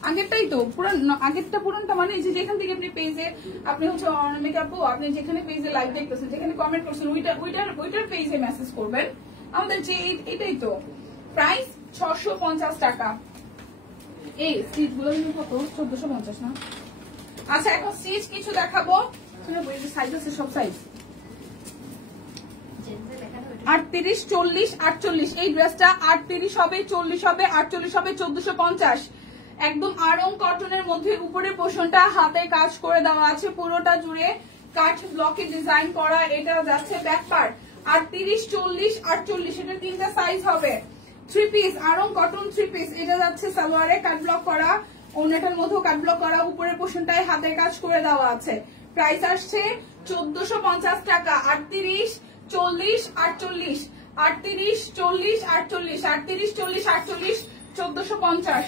আগেরটাই তো পুরান, আগেরটা পুরানটা মানে যে যেখান থেকে আপনি পেজে, আপনি হচ্ছে অনামিকা আপু, আপনি যেখানে পেজে লাইভ দেখতেছেন, যেখানে কমেন্ট করছেন, ওইটার পেজে মেসেজ করবেন আমাদের, যে এটাই তো প্রাইস 650 টাকা। এই স্টিচ গুলো কত? 1450 না? আচ্ছা, এখন স্টিচ কিছু দেখাবো, সাইজ আছে সব সাইজ 38, 40, 48। এই ড্রেসটা 38 হবে, 40 হবে, 48 হবে, 1450। একদম আরং কটনের মধ্যে উপরে পোর্শনটা হাতে কাজ করে দেওয়া আছে, পুরোটা জুড়ে কাঠ ব্লকে ডিজাইন করা। এটা যাচ্ছে ব্যাক পার্ট 38, 40, 48। এটা 3টা সাইজ হবে। 3 পিস আরং কটন 3 পিস। এটা যাচ্ছে সালোয়ারে কাট ব্লক করা, ওনাটার মধ্যে কাট ব্লক করা, উপরে পোর্শনটায় হাতে কাজ করে দেওয়া আছে। প্রাইস আসছে 1450 টাকা। 38, 40, 48, 38, 40, 48, 38, 40, 48, 1450।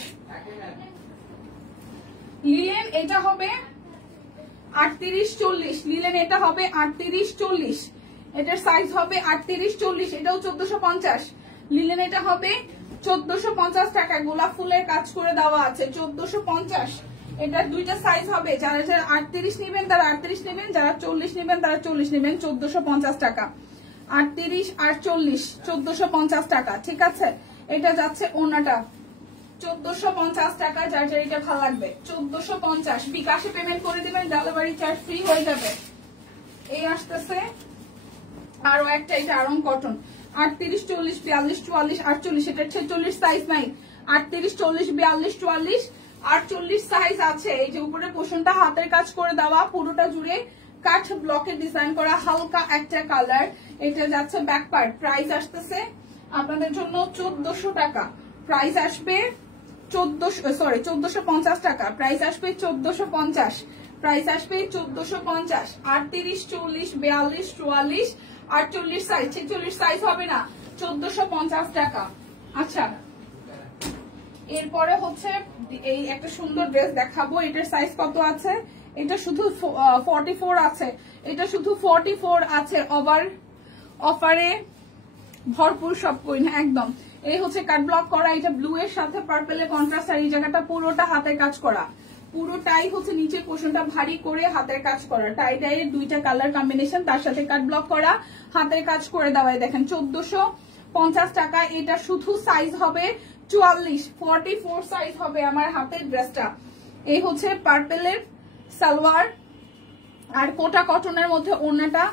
লিলেন এটা হবে 38, 40। লিলেন এটা হবে 38, 40। এটার সাইজ হবে 38, 40। এটাও 1450। লিলেন এটা হবে 1450 টাকা। গোলাপ ফুলের কাজ করে দেওয়া আছে 1450। এটার 2টা সাইজ হবে, যারা যারা 38 নেবেন তারা 38 নেবেন, যারা 40 নেবেন তারা 40 নেবেন। 1450 টাকা। 38 আর 40 1450 টাকা, ঠিক আছে। এটা যাচ্ছে ওনাটা 1450 টাকা। যার যার এটা ভালো লাগবে 1450। বিকাশে পেমেন্ট করে দিবেন, ডেলিভারি চার্জ ফ্রি হয়ে যাবে। এই আসতেছে আরো একটা, এটা আরং কটন 38, 40, 42, 44, 48। এটা 46 সাইজ নাই। 38, 40, 42, 44, 48 সাইজ আছে। এই যে উপরে পোর্শনটা হাতের কাজ করে দেওয়া, পুরোটা জুড়ে কাঠ ব্লকে ডিজাইন করা, হালকা একটা কালার। এটা যাচ্ছে ব্যাক পার্ট। প্রাইস আসতেছে আপনাদের জন্য 1400 টাকা। প্রাইস আসবে 1450 টাকা। প্রাইস আসবে 1450। প্রাইস আসবে 1450। 38, 40, 42, 44, 48 সাইজ, 46 সাইজ হবে না, 1450 টাকা। আচ্ছা, এরপরে হচ্ছে এই একটা সুন্দর ড্রেস দেখাবো। এটার সাইজ কত আছে? এটা শুধু 44 আছে, এটা শুধু 44 আছে। অফারে ভরপুর সব কই না একদম। এই হচ্ছে কাট ব্লক করা, এটা ব্লু এর সাথে পার্পেলের কন্ট্রাস্ট, আর এই জায়গাটা পুরোটা হাতের কাজ করা, পুরোটাই হচ্ছে নিচের পোর্শনটা ভারী করে হাতের কাজ করা। টাই ডাইয়ের দুইটা কালার কম্বিনেশন, তার সাথে কাট ব্লক করা, হাতের কাজ করে দেওয়ায় দেখেন 1450 টাকা। এটা শুধু সাইজ হবে 44, 44 সাইজ হবে আমার হাতের ড্রেসটা। এই হচ্ছে পার্পেলের সালোয়ার, আর কোটা কটনের মধ্যে ওড়নাটা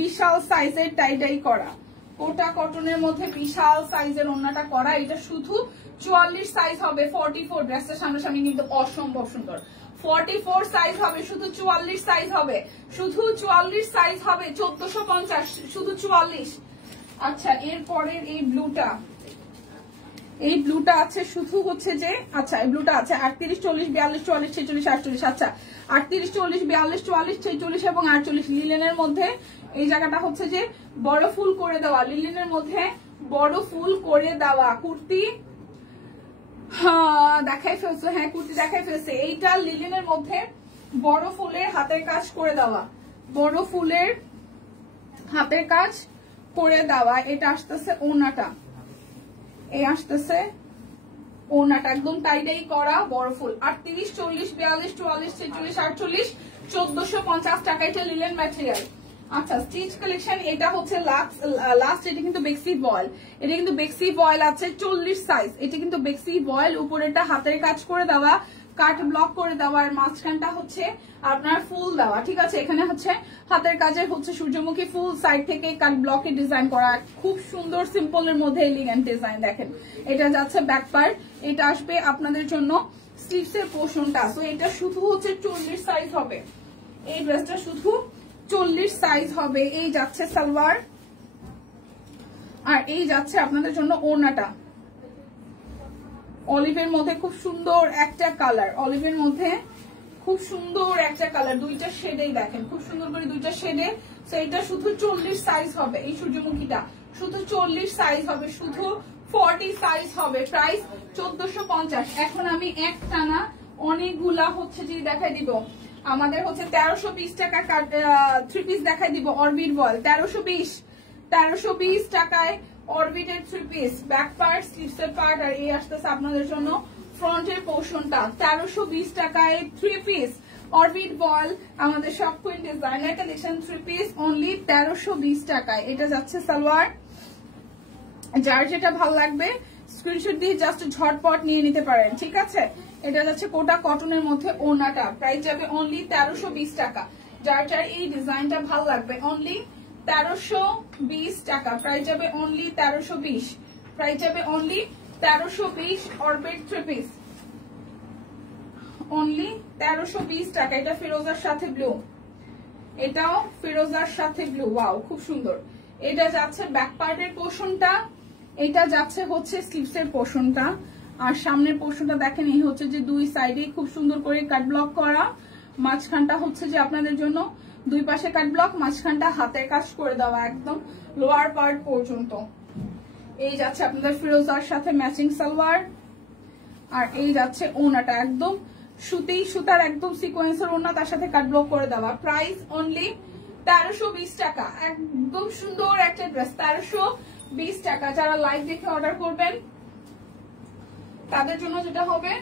বিশাল সাইজের টাই ডাই করা, কোটা কটনের মধ্যে বিশাল সাইজের ওড়নাটা করা। এটা শুধু 44 সাইজ হবে। 44 ড্রেসের সামনাসামনি কিন্তু অসম্ভব সুন্দর। 44 সাইজ হবে, শুধু 44 সাইজ হবে, শুধু 44 সাইজ হবে, 1450, শুধু 44। আচ্ছা, এরপরের এই ব্লুটা, এই ব্লুটা আছে শুধু হচ্ছে যে, আচ্ছা এই ব্লুটা আছে 38, 40, 42, 44, 46, 48। আচ্ছা 38, 40, 42, 44, 46 এবং 48 লিলেনের মধ্যে। এই জায়গাটা হচ্ছে যে বড় ফুল করে দেওয়া, লিলেনের মধ্যে বড় ফুল করে দেওয়া কুর্তি। হ্যাঁ দেখাই ফেলছে, হ্যাঁ কুর্তি দেখাই ফেলছে। এইটা লিলেনের মধ্যে বড় ফুলের হাতের কাজ করে দেওয়া, বড় ফুলের হাতের কাজ করে দেওয়া। এটা আসতেছে ওড়নাটা, এই আসতেছে ওড়নাটা একদম টাইটাই করা বড় ফুল। 38, 40, 42, 44, 46, 48, 1450 টাকা। এটা লিলেন ম্যাটেরিয়াল। আচ্ছা, স্টিচ কালেকশন, এটা হচ্ছে লাস্ট। এটা কিন্তু বেক্সি বয়েল, এটা কিন্তু বেক্সি বয়েল আছে 40 সাইজ। এটা কিন্তু বেক্সি বয়েল, উপরেটা হাতের কাজ করে দেওয়া, কাট ব্লক করে দেওয়া, আর মাঝখানটা হচ্ছে আপনার ফুল দেওয়া। ঠিক আছে, এখানে হচ্ছে হাতের কাজে হচ্ছে সূর্যমুখী ফুল, সাইড থেকে কাট ব্লকে ডিজাইন করা, খুব সুন্দর সিম্পলের মধ্যে এলিগেন্ট ডিজাইন। দেখেন এটা যাচ্ছে ব্যাক পার্ট, এটা আসবে আপনাদের জন্য স্লিভসের পোর্শনটা। সো এটা শুধু হচ্ছে 40 সাইজ হবে, এই ড্রেসটা শুধু 40 সাইজ হবে। এই যাচ্ছে সালোয়ার, আর এই যাচ্ছে আপনাদের জন্য ওড়নাটা। অলিভের মধ্যে খুব সুন্দর একটা কালার, অলিভের মধ্যে খুব সুন্দর একটা কালার, দুইটা শেডেই দেখেন খুব সুন্দর করে দুইটা শেডে। তো এটা শুধু 40 সাইজ হবে, এই সূর্যমুখীটা শুধু 40 সাইজ হবে, শুধু 40 সাইজ হবে। প্রাইস 1450। এখন আমি এক টানা অনেকগুলা হচ্ছে যে দেখাই দিব। আমাদের হচ্ছে 1320 টাকা 3 পিস দেখাই দিব। অরবিট বল 1320 টাকায় অরবিটের 3 পিস, ব্যাক পার্ট, স্লিভসের পার্ট, আর এই আসতেছে আপনাদের জন্য ফ্রন্টের পোর্শনটা। 1320 টাকায় 3 পিস অরবিট বল, আমাদের সব queen designer collection 3 piece only 1320 টাকায়। এটা যাচ্ছে সালোয়ার, যার যেটা ভালো লাগবে স্ক্রিনশট দিয়ে জাস্ট ঝটপট নিয়ে নিতে পারেন। ঠিক আছে, এটা যাচ্ছে কোটা কটনের মধ্যে ওড়নাটা, প্রাইস যাবে অনলি 1320 টাকা। যার যার এই ডিজাইনটা ভালো লাগবে অনলি 1320 টাকা, প্রাইস যাবে অনলি 1320, প্রাইস যাবে অনলি 1320। অরবিট 3 পিস অনলি 1320 টাকা। এটা ফিরোজার সাথে ব্লু, এটাও ফিরোজার সাথে ব্লু, ওয়াও খুব সুন্দর। এটা যাচ্ছে ব্যাক পার্টের পোর্শনটা, এটা যাচ্ছে হচ্ছে স্লিভসের পোর্শনটা, আর সামনের পোর্শনটা দেখেন এই হচ্ছে যে দুই সাইডে খুব সুন্দর করে কাট ব্লক করা, মাঝখানটা হচ্ছে যে আপনাদের জন্য দুই পাশে কাট ব্লক, মাঝখানটা হাতের কাজ করে দেওয়া একদম লোয়ার পার্ট পর্যন্ত। এই যাচ্ছে আপনাদের ফিরোজার সাথে ম্যাচিং সালোয়ার, আর এই যাচ্ছে ওড়নাটা একদম সুতার একদম সিকোয়েন্সের ওড়না, তার সাথে কাট ব্লক করে দেওয়া। প্রাইস অনলি 1320 টাকা। একদম সুন্দর একটা ড্রেস 1320 টাকা। যারা লাইভ দেখে অর্ডার করবেন তাদের জন্য যেটা হবে,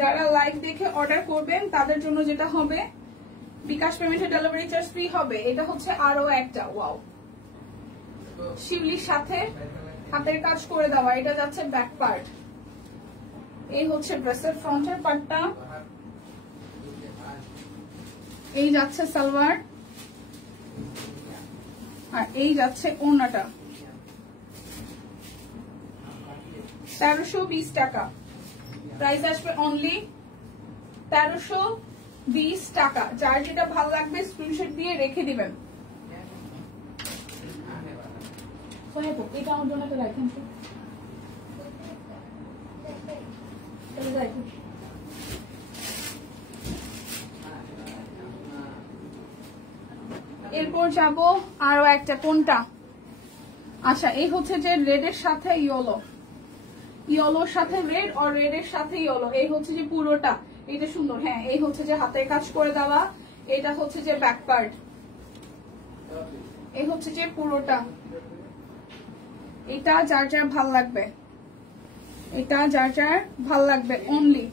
যারা লাইভ দেখে অর্ডার করবেন তাদের জন্য যেটা হবে, বিকাশ পেমেন্টে ডেলিভারি চার্জ ফ্রি হবে। এটা হচ্ছে আরো একটা ওয়াও শিউলির সাথে হাতের কাজ করে দেওয়া। এটা যাচ্ছে ব্যাক পার্ট, এই হচ্ছে ড্রেসের ফ্রন্টের পার্টটা, এই যাচ্ছে সালোয়ার, আর এই যাচ্ছে ওড়নাটা। 1320 টাকা, প্রাইস আসবে অনলি 1320 টাকা। যার যেটা ভালো লাগবে স্ক্রিনশট দিয়ে রেখে দিবেন। এটা আমার জন্য রাখেন, এরপর যাব আরো একটা, কোনটা? আচ্ছা, এই হচ্ছে যে রেডের সাথে ইয়েলো, ইয়েলোর সাথে রেড আর রেডের সাথে ইয়েলো, এই হচ্ছে যে পুরোটা। এটা সুন্দর। হ্যাঁ, এই হচ্ছে যে হাতের কাজ করে দেওয়া, এটা হচ্ছে যে ব্যাক পার্ট, এই হচ্ছে যে পুরোটা। এটা যার যার ভাল লাগবে, এটা যার যার ভাল লাগবে অনলি,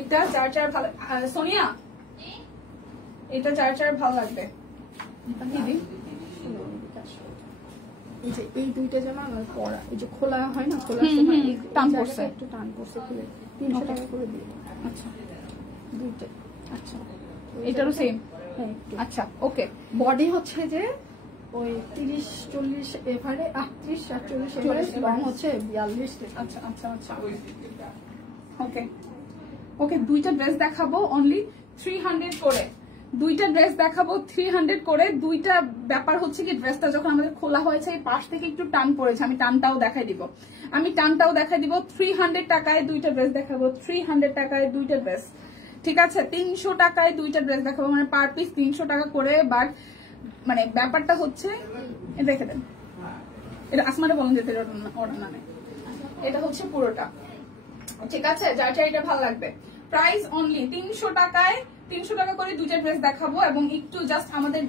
এটা যার যার ভালো। সোনিয়া, এটা যার যার ভাল লাগবে। দিদি এই দুইটা জামা আমার পরা, এই যে খোলা হয় না, খোলার সময় টান পড়ছে, একটু টান পড়ছে, খুলে 300 টাকা করে দিই। আচ্ছা দুইটা। আচ্ছা, এটারও সেম। হ্যাঁ। আচ্ছা, ওকে। বডি হচ্ছে যে ওই 30-40 এভারে, 38-40 এভারে, লং হচ্ছে 42। আচ্ছা আচ্ছা আচ্ছা, ওকে ওকে। দুইটা ড্রেস দেখাবো অনলি 300 করে, দুইটা ড্রেস দেখাবো 300 করে। দুইটা ব্যাপার হচ্ছে কি, ড্রেসটা যখন আমাদের খোলা হয়েছে এই পাশ থেকে একটু টান পড়েছে, আমি টানটাও দেখাই দিব, 300 টাকায় দুইটা ড্রেস দেখাবো, 300 টাকায় দুইটা ড্রেস, ঠিক আছে? 300 টাকায় দুইটা ড্রেস দেখাবো, মানে পার পিস 300 টাকা করে। বাট মানে ব্যাপারটা হচ্ছে, দেখে দেন, এটা আসমানে বলেন যেতে অর্ডার না নেয়, এটা হচ্ছে পুরোটা, ঠিক আছে? যার যার এটা ভালো লাগবে। প্রাইস অনলি 300 টাকায়, 300 টাকা করে দুইটা ড্রেস দেখাবো। এবং একটু জাস্ট আমাদের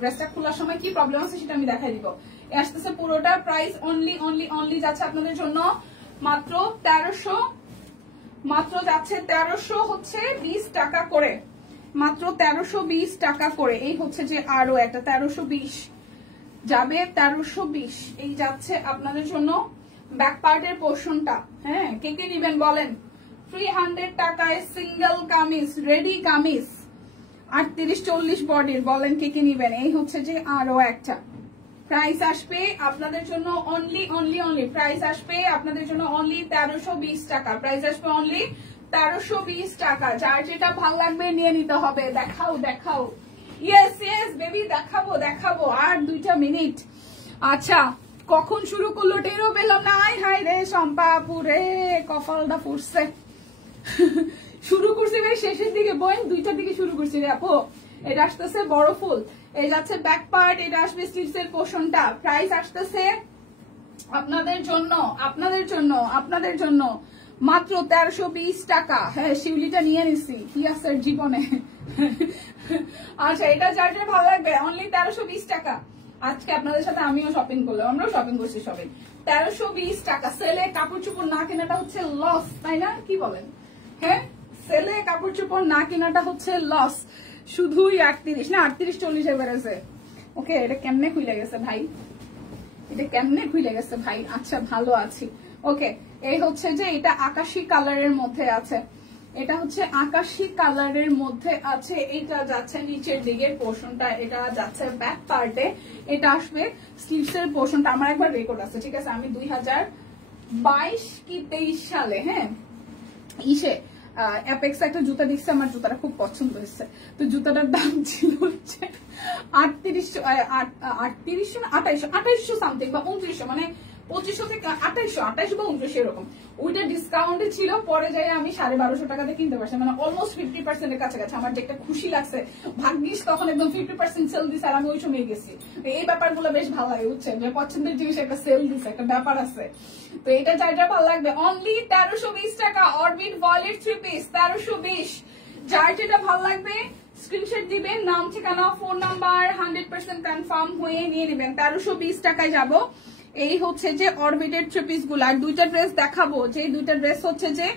ড্রেসটা খোলার সময় কি প্রবলেম আছে সেটা আমি দেখাই দিব। আসতেছে পুরোটা, প্রাইস অনলি অনলি অনলি যাচ্ছে আপনাদের জন্য মাত্র 1300, মাত্র যাচ্ছে 1320 টাকা করে, মাত্র 1320 টাকা করে। এই হচ্ছে যে আরো একটা 1320 যাবে, 1320 এই যাচ্ছে আপনাদের জন্য ব্যাক পার্টের পোর্শনটা। হ্যাঁ, কে কে নিবেন বলেন? 300 টাকায় সিঙ্গেল কামিজ, রেডি কামিজ, 38-40 বডির, বলেন কে কে নিবেন? এই হচ্ছে যে আরো একটা। প্রাইস আসবে আপনাদের জন্য অনলি অনলি অনলি, প্রাইস আসবে আপনাদের জন্য অনলি 1320 টাকা, প্রাইস আসবে অনলি 1320 টাকা। যার যেটা ভালো লাগবে নিয়ে নিতে হবে। দেখাও দেখাও, ইয়েস ইয়েস বেবি, দেখাবো দেখাবো, আর 2 মিনিট। আচ্ছা, কখন শুরু করলো টেরও পেলাম না। আয় হাই রে শম্পা পুরে কপালটা ফুটছে। শুরু করছি রে শেষের দিকে, বোন 2টার দিকে শুরু করছি রে আপু। এটা আসতেছে বড় ফুল, এই যাচ্ছে ব্যাক পার্ট, এটা আসবে স্লিভস এর পোর্শনটা। প্রাইস আসতেছে আপনাদের জন্য, আপনাদের জন্য, আপনাদের জন্য মাত্র 1320 টাকা। হ্যাঁ, শিউলিটা নিয়ে নিছি, কি আছে জীবনে। আচ্ছা, এটা যার যার ভালো লাগবে অনলি 1320 টাকা। আজকে আপনাদের সাথে আমিও শপিং করলাম, আমরাও শপিং করছি সবাই। 1320 টাকা। সেলে কাপড় চোপড় না কেনাটা হচ্ছে লস, তাই না? কি বলেন? হ্যাঁ, সেলে কাপড় চোপড় না কেনাটা হচ্ছে লস। শুধুই 38 না 38-40 বেড়েছে। ওকে, এটা কেমনে খুলে গেছে ভাই, এটা কেমনে খুলে গেছে ভাই? আচ্ছা, ভালো আছি। ওকে, এই হচ্ছে যে এটা আকাশী কালারের মধ্যে আছে, এটা হচ্ছে আকাশী কালারের মধ্যে আছে। এটা যাচ্ছে নিচের দিকের পোর্শনটা, এটা যাচ্ছে ব্যাক পার্টে, এটা আসবে স্লিভস এর পোর্শনটা। আমার একবার রেকর্ড আছে, ঠিক আছে? আমি 2022 কি 23 সালে, হ্যাঁ, ইসে অ্যাপেক্স একটা জুতা দেখছি, আমার জুতাটা খুব পছন্দ হয়েছে। তো জুতাটার দাম ছিল হচ্ছে 2800 সামথিং বা 2900, মানে 2500 থেকে 2800 বা 2900 এরকম। ওইটা ডিসকাউন্টে ছিল, পরে যাই আমি 1250 টাকাতে কিনতে পারছি, মানে অলমোস্ট 50% এর কাছাকাছি। আমার যে একটা খুশি লাগছে, ভাগ্যিস তখন একদম 50% সেল দিছে, আর আমি ওই সময় গেছি। এই ব্যাপারগুলো বেশ ভালো লাগে, বুঝছেন? যে পছন্দের জিনিস একটা সেল দিছে, একটা ব্যাপার আছে। তো এটা যার ভালো লাগবে অনলি 1320 টাকা। Orbit violet 3 piece 1320। যার যেটা ভালো লাগবে স্ক্রিনশট দিবেন, নাম ঠিকানা ফোন নাম্বার 100% কনফার্ম হয়ে নিয়ে নেবেন। 1320 টাকায় যাব। এই হচ্ছে যে অরবিটের 3 পিস গুলো। আর 2টা ড্রেস দেখাবো, যে 2টা ড্রেস হচ্ছে যে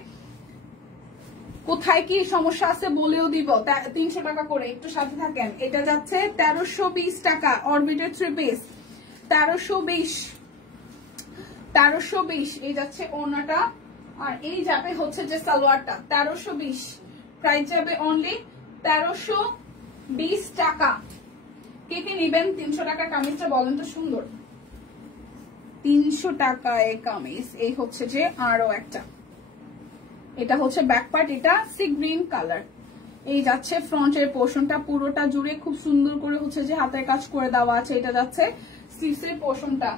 কোথায় কি সমস্যা আছে বলেও দিব। 300 টাকা করে, একটু সাথে থাকেন। এটা যাচ্ছে 1320 টাকা অরবিটের 3 পিস, 1320 এই যাচ্ছে ওড়নাটা, আর এই যাবে হচ্ছে যে সালোয়ারটা। 1320 প্রাইস যাবে অনলি 1320 টাকা। কে কে নিবেন? 300 টাকা কামিজটা বলেন তো সুন্দর, 300 টাকায় কামিজ। এই হচ্ছে যে আরো একটা, এটা হচ্ছে ব্যাক পার্ট, এটা সি গ্রিন কালার। এই যাচ্ছে ফ্রন্টের পোর্শনটা, পুরোটা জুড়ে খুব সুন্দর করে হচ্ছে যে হাতের কাজ করে দেওয়া আছে। এটা যাচ্ছে স্লিভস এর পোর্শনটা।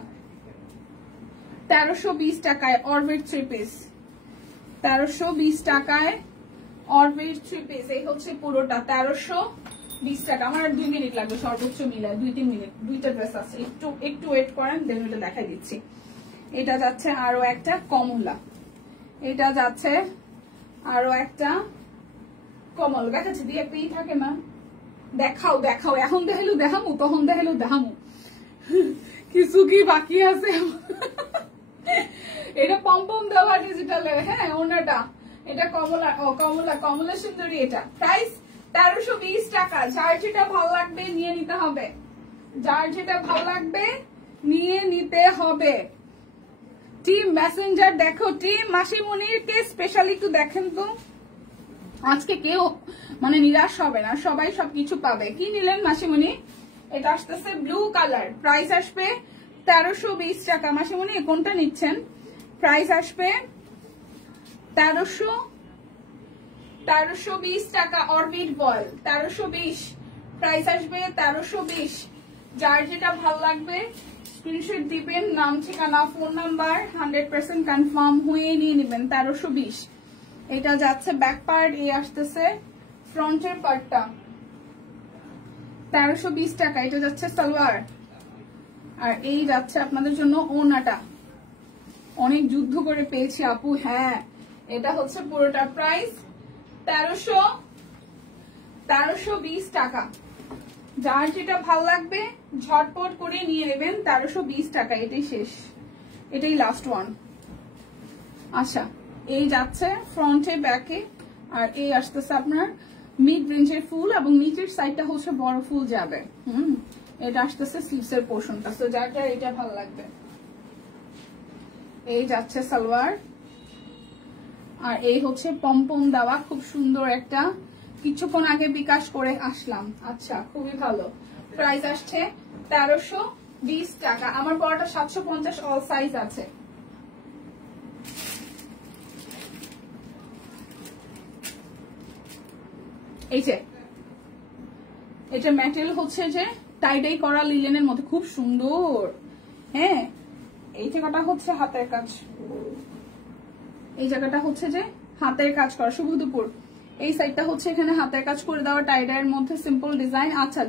1320 টাকায় অরবিট 3 পিস, 1320 টাকায় অরবিট 3 পিস। এই হচ্ছে পুরোটা 1320 20 টাকা। আমার 2 মিনিট লাগবে সর্বোচ্চ মিলায়, 2-3 মিনিট। দুইটা ড্রেস আছে, একটু ওয়েট করেন, দেন ওটা দেখাই দিচ্ছি। এটা যাচ্ছে আরো একটা কমলা, এটা যাচ্ছে আরো একটা কমল। দেখাচ্ছি দিয়ে পেয়ে থাকে না, দেখাও দেখাও, এখন দেখাইলো দেখামু, তখন দেখাইলো দেখামু, কিছু কি বাকি আছে? এটা পম্পম দেওয়া ডিজিটালে, হ্যাঁ ওনাটা। এটা কমলা, কমলা কমলা সুন্দরী। এটা প্রাইস 1320 টাকা। যার যেটা ভালো লাগবে নিয়ে নিতে হবে, যার যেটা ভালো লাগবে নিয়ে নিতে হবে। টিম মেসেঞ্জার দেখো, টিম মাসিমণির কে স্পেশালি একটু দেখেন তো, আজকে কেউ মানে নিরাশ হবে না, সবাই সবকিছু পাবে। কি নিলেন মাসিমণি? এটা আসতেছে ব্লু কালার, প্রাইস আসবে 1320 টাকা। মাসিমণি কোনটা নিচ্ছেন? প্রাইস আসবে 1320 টাকা। অরবিট বল 1320, প্রাইস আসবে 1320। যার যেটা ভালো লাগবে স্ক্রিনশট দিবেন, নাম ঠিকানা ফোন নাম্বার 100% কনফার্ম হয়ে নিয়ে নেবেন। 1320। এটা যাচ্ছে ব্যাক পার্ট, এই আসতেছে ফ্রন্টের পার্টটা, 1320 টাকা। এটা যাচ্ছে সালোয়ার, আর এই যাচ্ছে আপনাদের জন্য ওনাটা। অনেক যুদ্ধ করে পেয়েছি আপু, হ্যাঁ এটা হচ্ছে পুরোটা। প্রাইস 1320 টাকা। যার যেটা ভালো লাগবে ঝটপট করে নিয়ে নেবেন, 1320 টাকা। এটাই শেষ, এটাই লাস্ট ওয়ান। আচ্ছা, এই যাচ্ছে ফ্রন্টে ব্যাকে, আর এই আসতেছে আপনার মিড রেঞ্জের ফুল, এবং নিচের সাইডটা হচ্ছে বড় ফুল যাবে। এটা আসতেছে স্লিভসের পোর্শনটা। তো যার যার এটা ভালো লাগবে। এই যাচ্ছে সালোয়ার, আর এই হচ্ছে পম্পম দেওয়া, খুব সুন্দর একটা, কিছুক্ষণ আগে বিকাশ করে আসলাম। আচ্ছা, খুবই ভালো। প্রাইস আসছে 1320 টাকা। আমার পরাটা 750 অল সাইজ আছে। এই যে এটা ম্যাটেরিয়াল হচ্ছে যে টাইডাই করা লিলেনের মধ্যে, খুব সুন্দর। হ্যাঁ, এই জায়গাটা হচ্ছে হাতের কাজ, এই জায়গাটা হচ্ছে যে হাতের কাজ করা শুভ দুপুর। এই সাইডটা হচ্ছে এখানে হাতের কাজ করে দেওয়া টাইডাইয়ের মধ্যে সিম্পল ডিজাইন। আচ্ছা,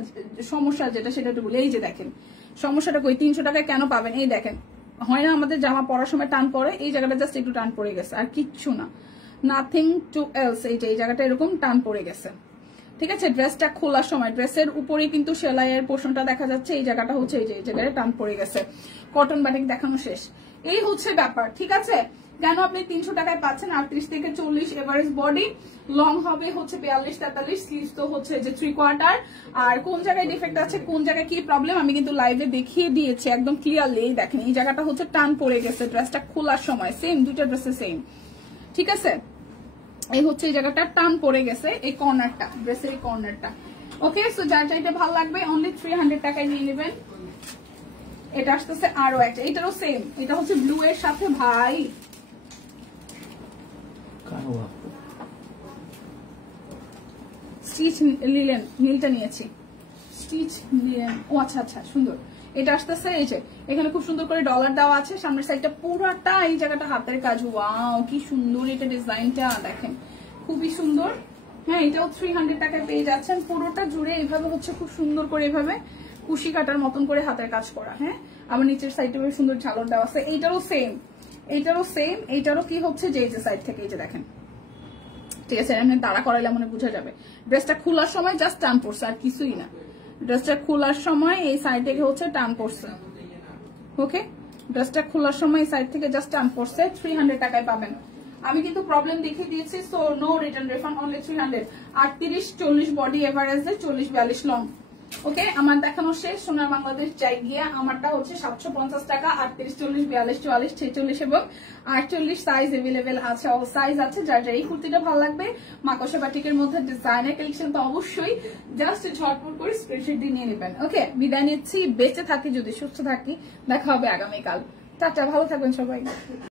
সমস্যা যেটা সেটা একটু বলি। এই যে দেখেন সমস্যাটা কই, 300 টাকায় কেন পাবেন? এই দেখেন, হয় না আমাদের জামা পরার সময় টান পড়ে, এই জায়গাটা জাস্ট একটু টান পড়ে গেছে, আর কিচ্ছু না, নাথিং টু এলস। এই জায়গাটা এরকম টান পড়ে গেছে, ঠিক আছে। ড্রেসটা খোলার সময় ড্রেসের উপরে কিন্তু সেলাইয়ের পোর্শনটা দেখা যাচ্ছে, এই জায়গাটা হচ্ছে এই জায়গায় টান পড়ে গেছে। কটন বাটিক দেখানো শেষ, এই হচ্ছে ব্যাপার, ঠিক আছে। কেন আপনি 300 টাকায় পাচ্ছেন? 38 থেকে 40 এভারেজ বডি, লং হবে হচ্ছে 42-43, স্লিভস তো হচ্ছে যে 3/4। আর কোন জায়গায় ডিফেক্ট আছে, কোন জায়গায় কি প্রবলেম আমি কিন্তু লাইভে দেখিয়ে দিয়েছি একদম ক্লিয়ারলি। এই দেখেন এই জায়গাটা হচ্ছে টান পড়ে গেছে ড্রেসটা খোলার সময়, সেম দুইটা ড্রেসে সেম, ঠিক আছে। এই হচ্ছে এই জায়গাটা টান পড়ে গেছে, এই কর্নারটা, ড্রেসের এই কর্নারটা। ওকে, সো যার চাইতে ভালো লাগবে অনলি 300 টাকায় নিয়ে নেবেন। এটা আসতেছে আরো একটা, এটারও সেম, এটা হচ্ছে ব্লু এর সাথে ভাই স্টিচ লিলেন, নীলটা নিয়েছি, স্টিচ লিলেন। ও আচ্ছা আচ্ছা, সুন্দর। এটা আসতেছে এই যে এখানে খুব সুন্দর করে ডলার দেওয়া আছে, সামনের সাইডটা পুরোটা এই জায়গাটা হাতের কাজ। ওয়াও, কি সুন্দর এটা ডিজাইনটা, দেখেন খুবই সুন্দর। হ্যাঁ, এটাও 300 টাকায় পেয়ে যাচ্ছেন। পুরোটা জুড়ে এইভাবে হচ্ছে খুব সুন্দর করে এভাবে কুশি কাটার মতন করে হাতের কাজ করা। হ্যাঁ, আমার নিচের সাইডে বেশ সুন্দর ঝালর দেওয়া আছে। এইটারও সেম, এইটারও সেম। এইটারও কি হচ্ছে যে এই যে সাইড থেকে এই যে দেখেন, ঠিক আছে, এমনি দাঁড়া করাইলে মনে বোঝা যাবে। ড্রেসটা খোলার সময় জাস্ট টান পড়ছে, আর কিছুই না। ড্রেসটা খোলার সময় এই সাইড থেকে হচ্ছে টান পড়ছে। ওকে, ড্রেসটা খোলার সময় এই সাইড থেকে জাস্ট টান পড়ছে। 300 টাকায় পাবেন। আমি কিন্তু প্রবলেম দেখিয়ে দিয়েছি, so no return refund, only 300। 38-40 body এভারেজে, 40-42 লং। ওকে, আমার দেখানো শেষ। সোনার বাংলাদেশ চাই গিয়ে আমারটা হচ্ছে 750 টাকা। 38-40-42-44-46 এবং 48 সাইজ এভেলেবেল আছে, অল সাইজ আছে। যার যার এই কুর্তিটা ভালো লাগবে, মাকড়সা বাটিকের মধ্যে ডিজাইনার কালেকশন, তো অবশ্যই জাস্ট ঝটপট করে স্প্রেডশিট দিয়ে নিয়ে নেবেন। ওকে, বিদায় নিচ্ছি, বেঁচে থাকি যদি, সুস্থ থাকি। দেখা হবে আগামীকাল। টাটা, ভালো থাকবেন সবাই।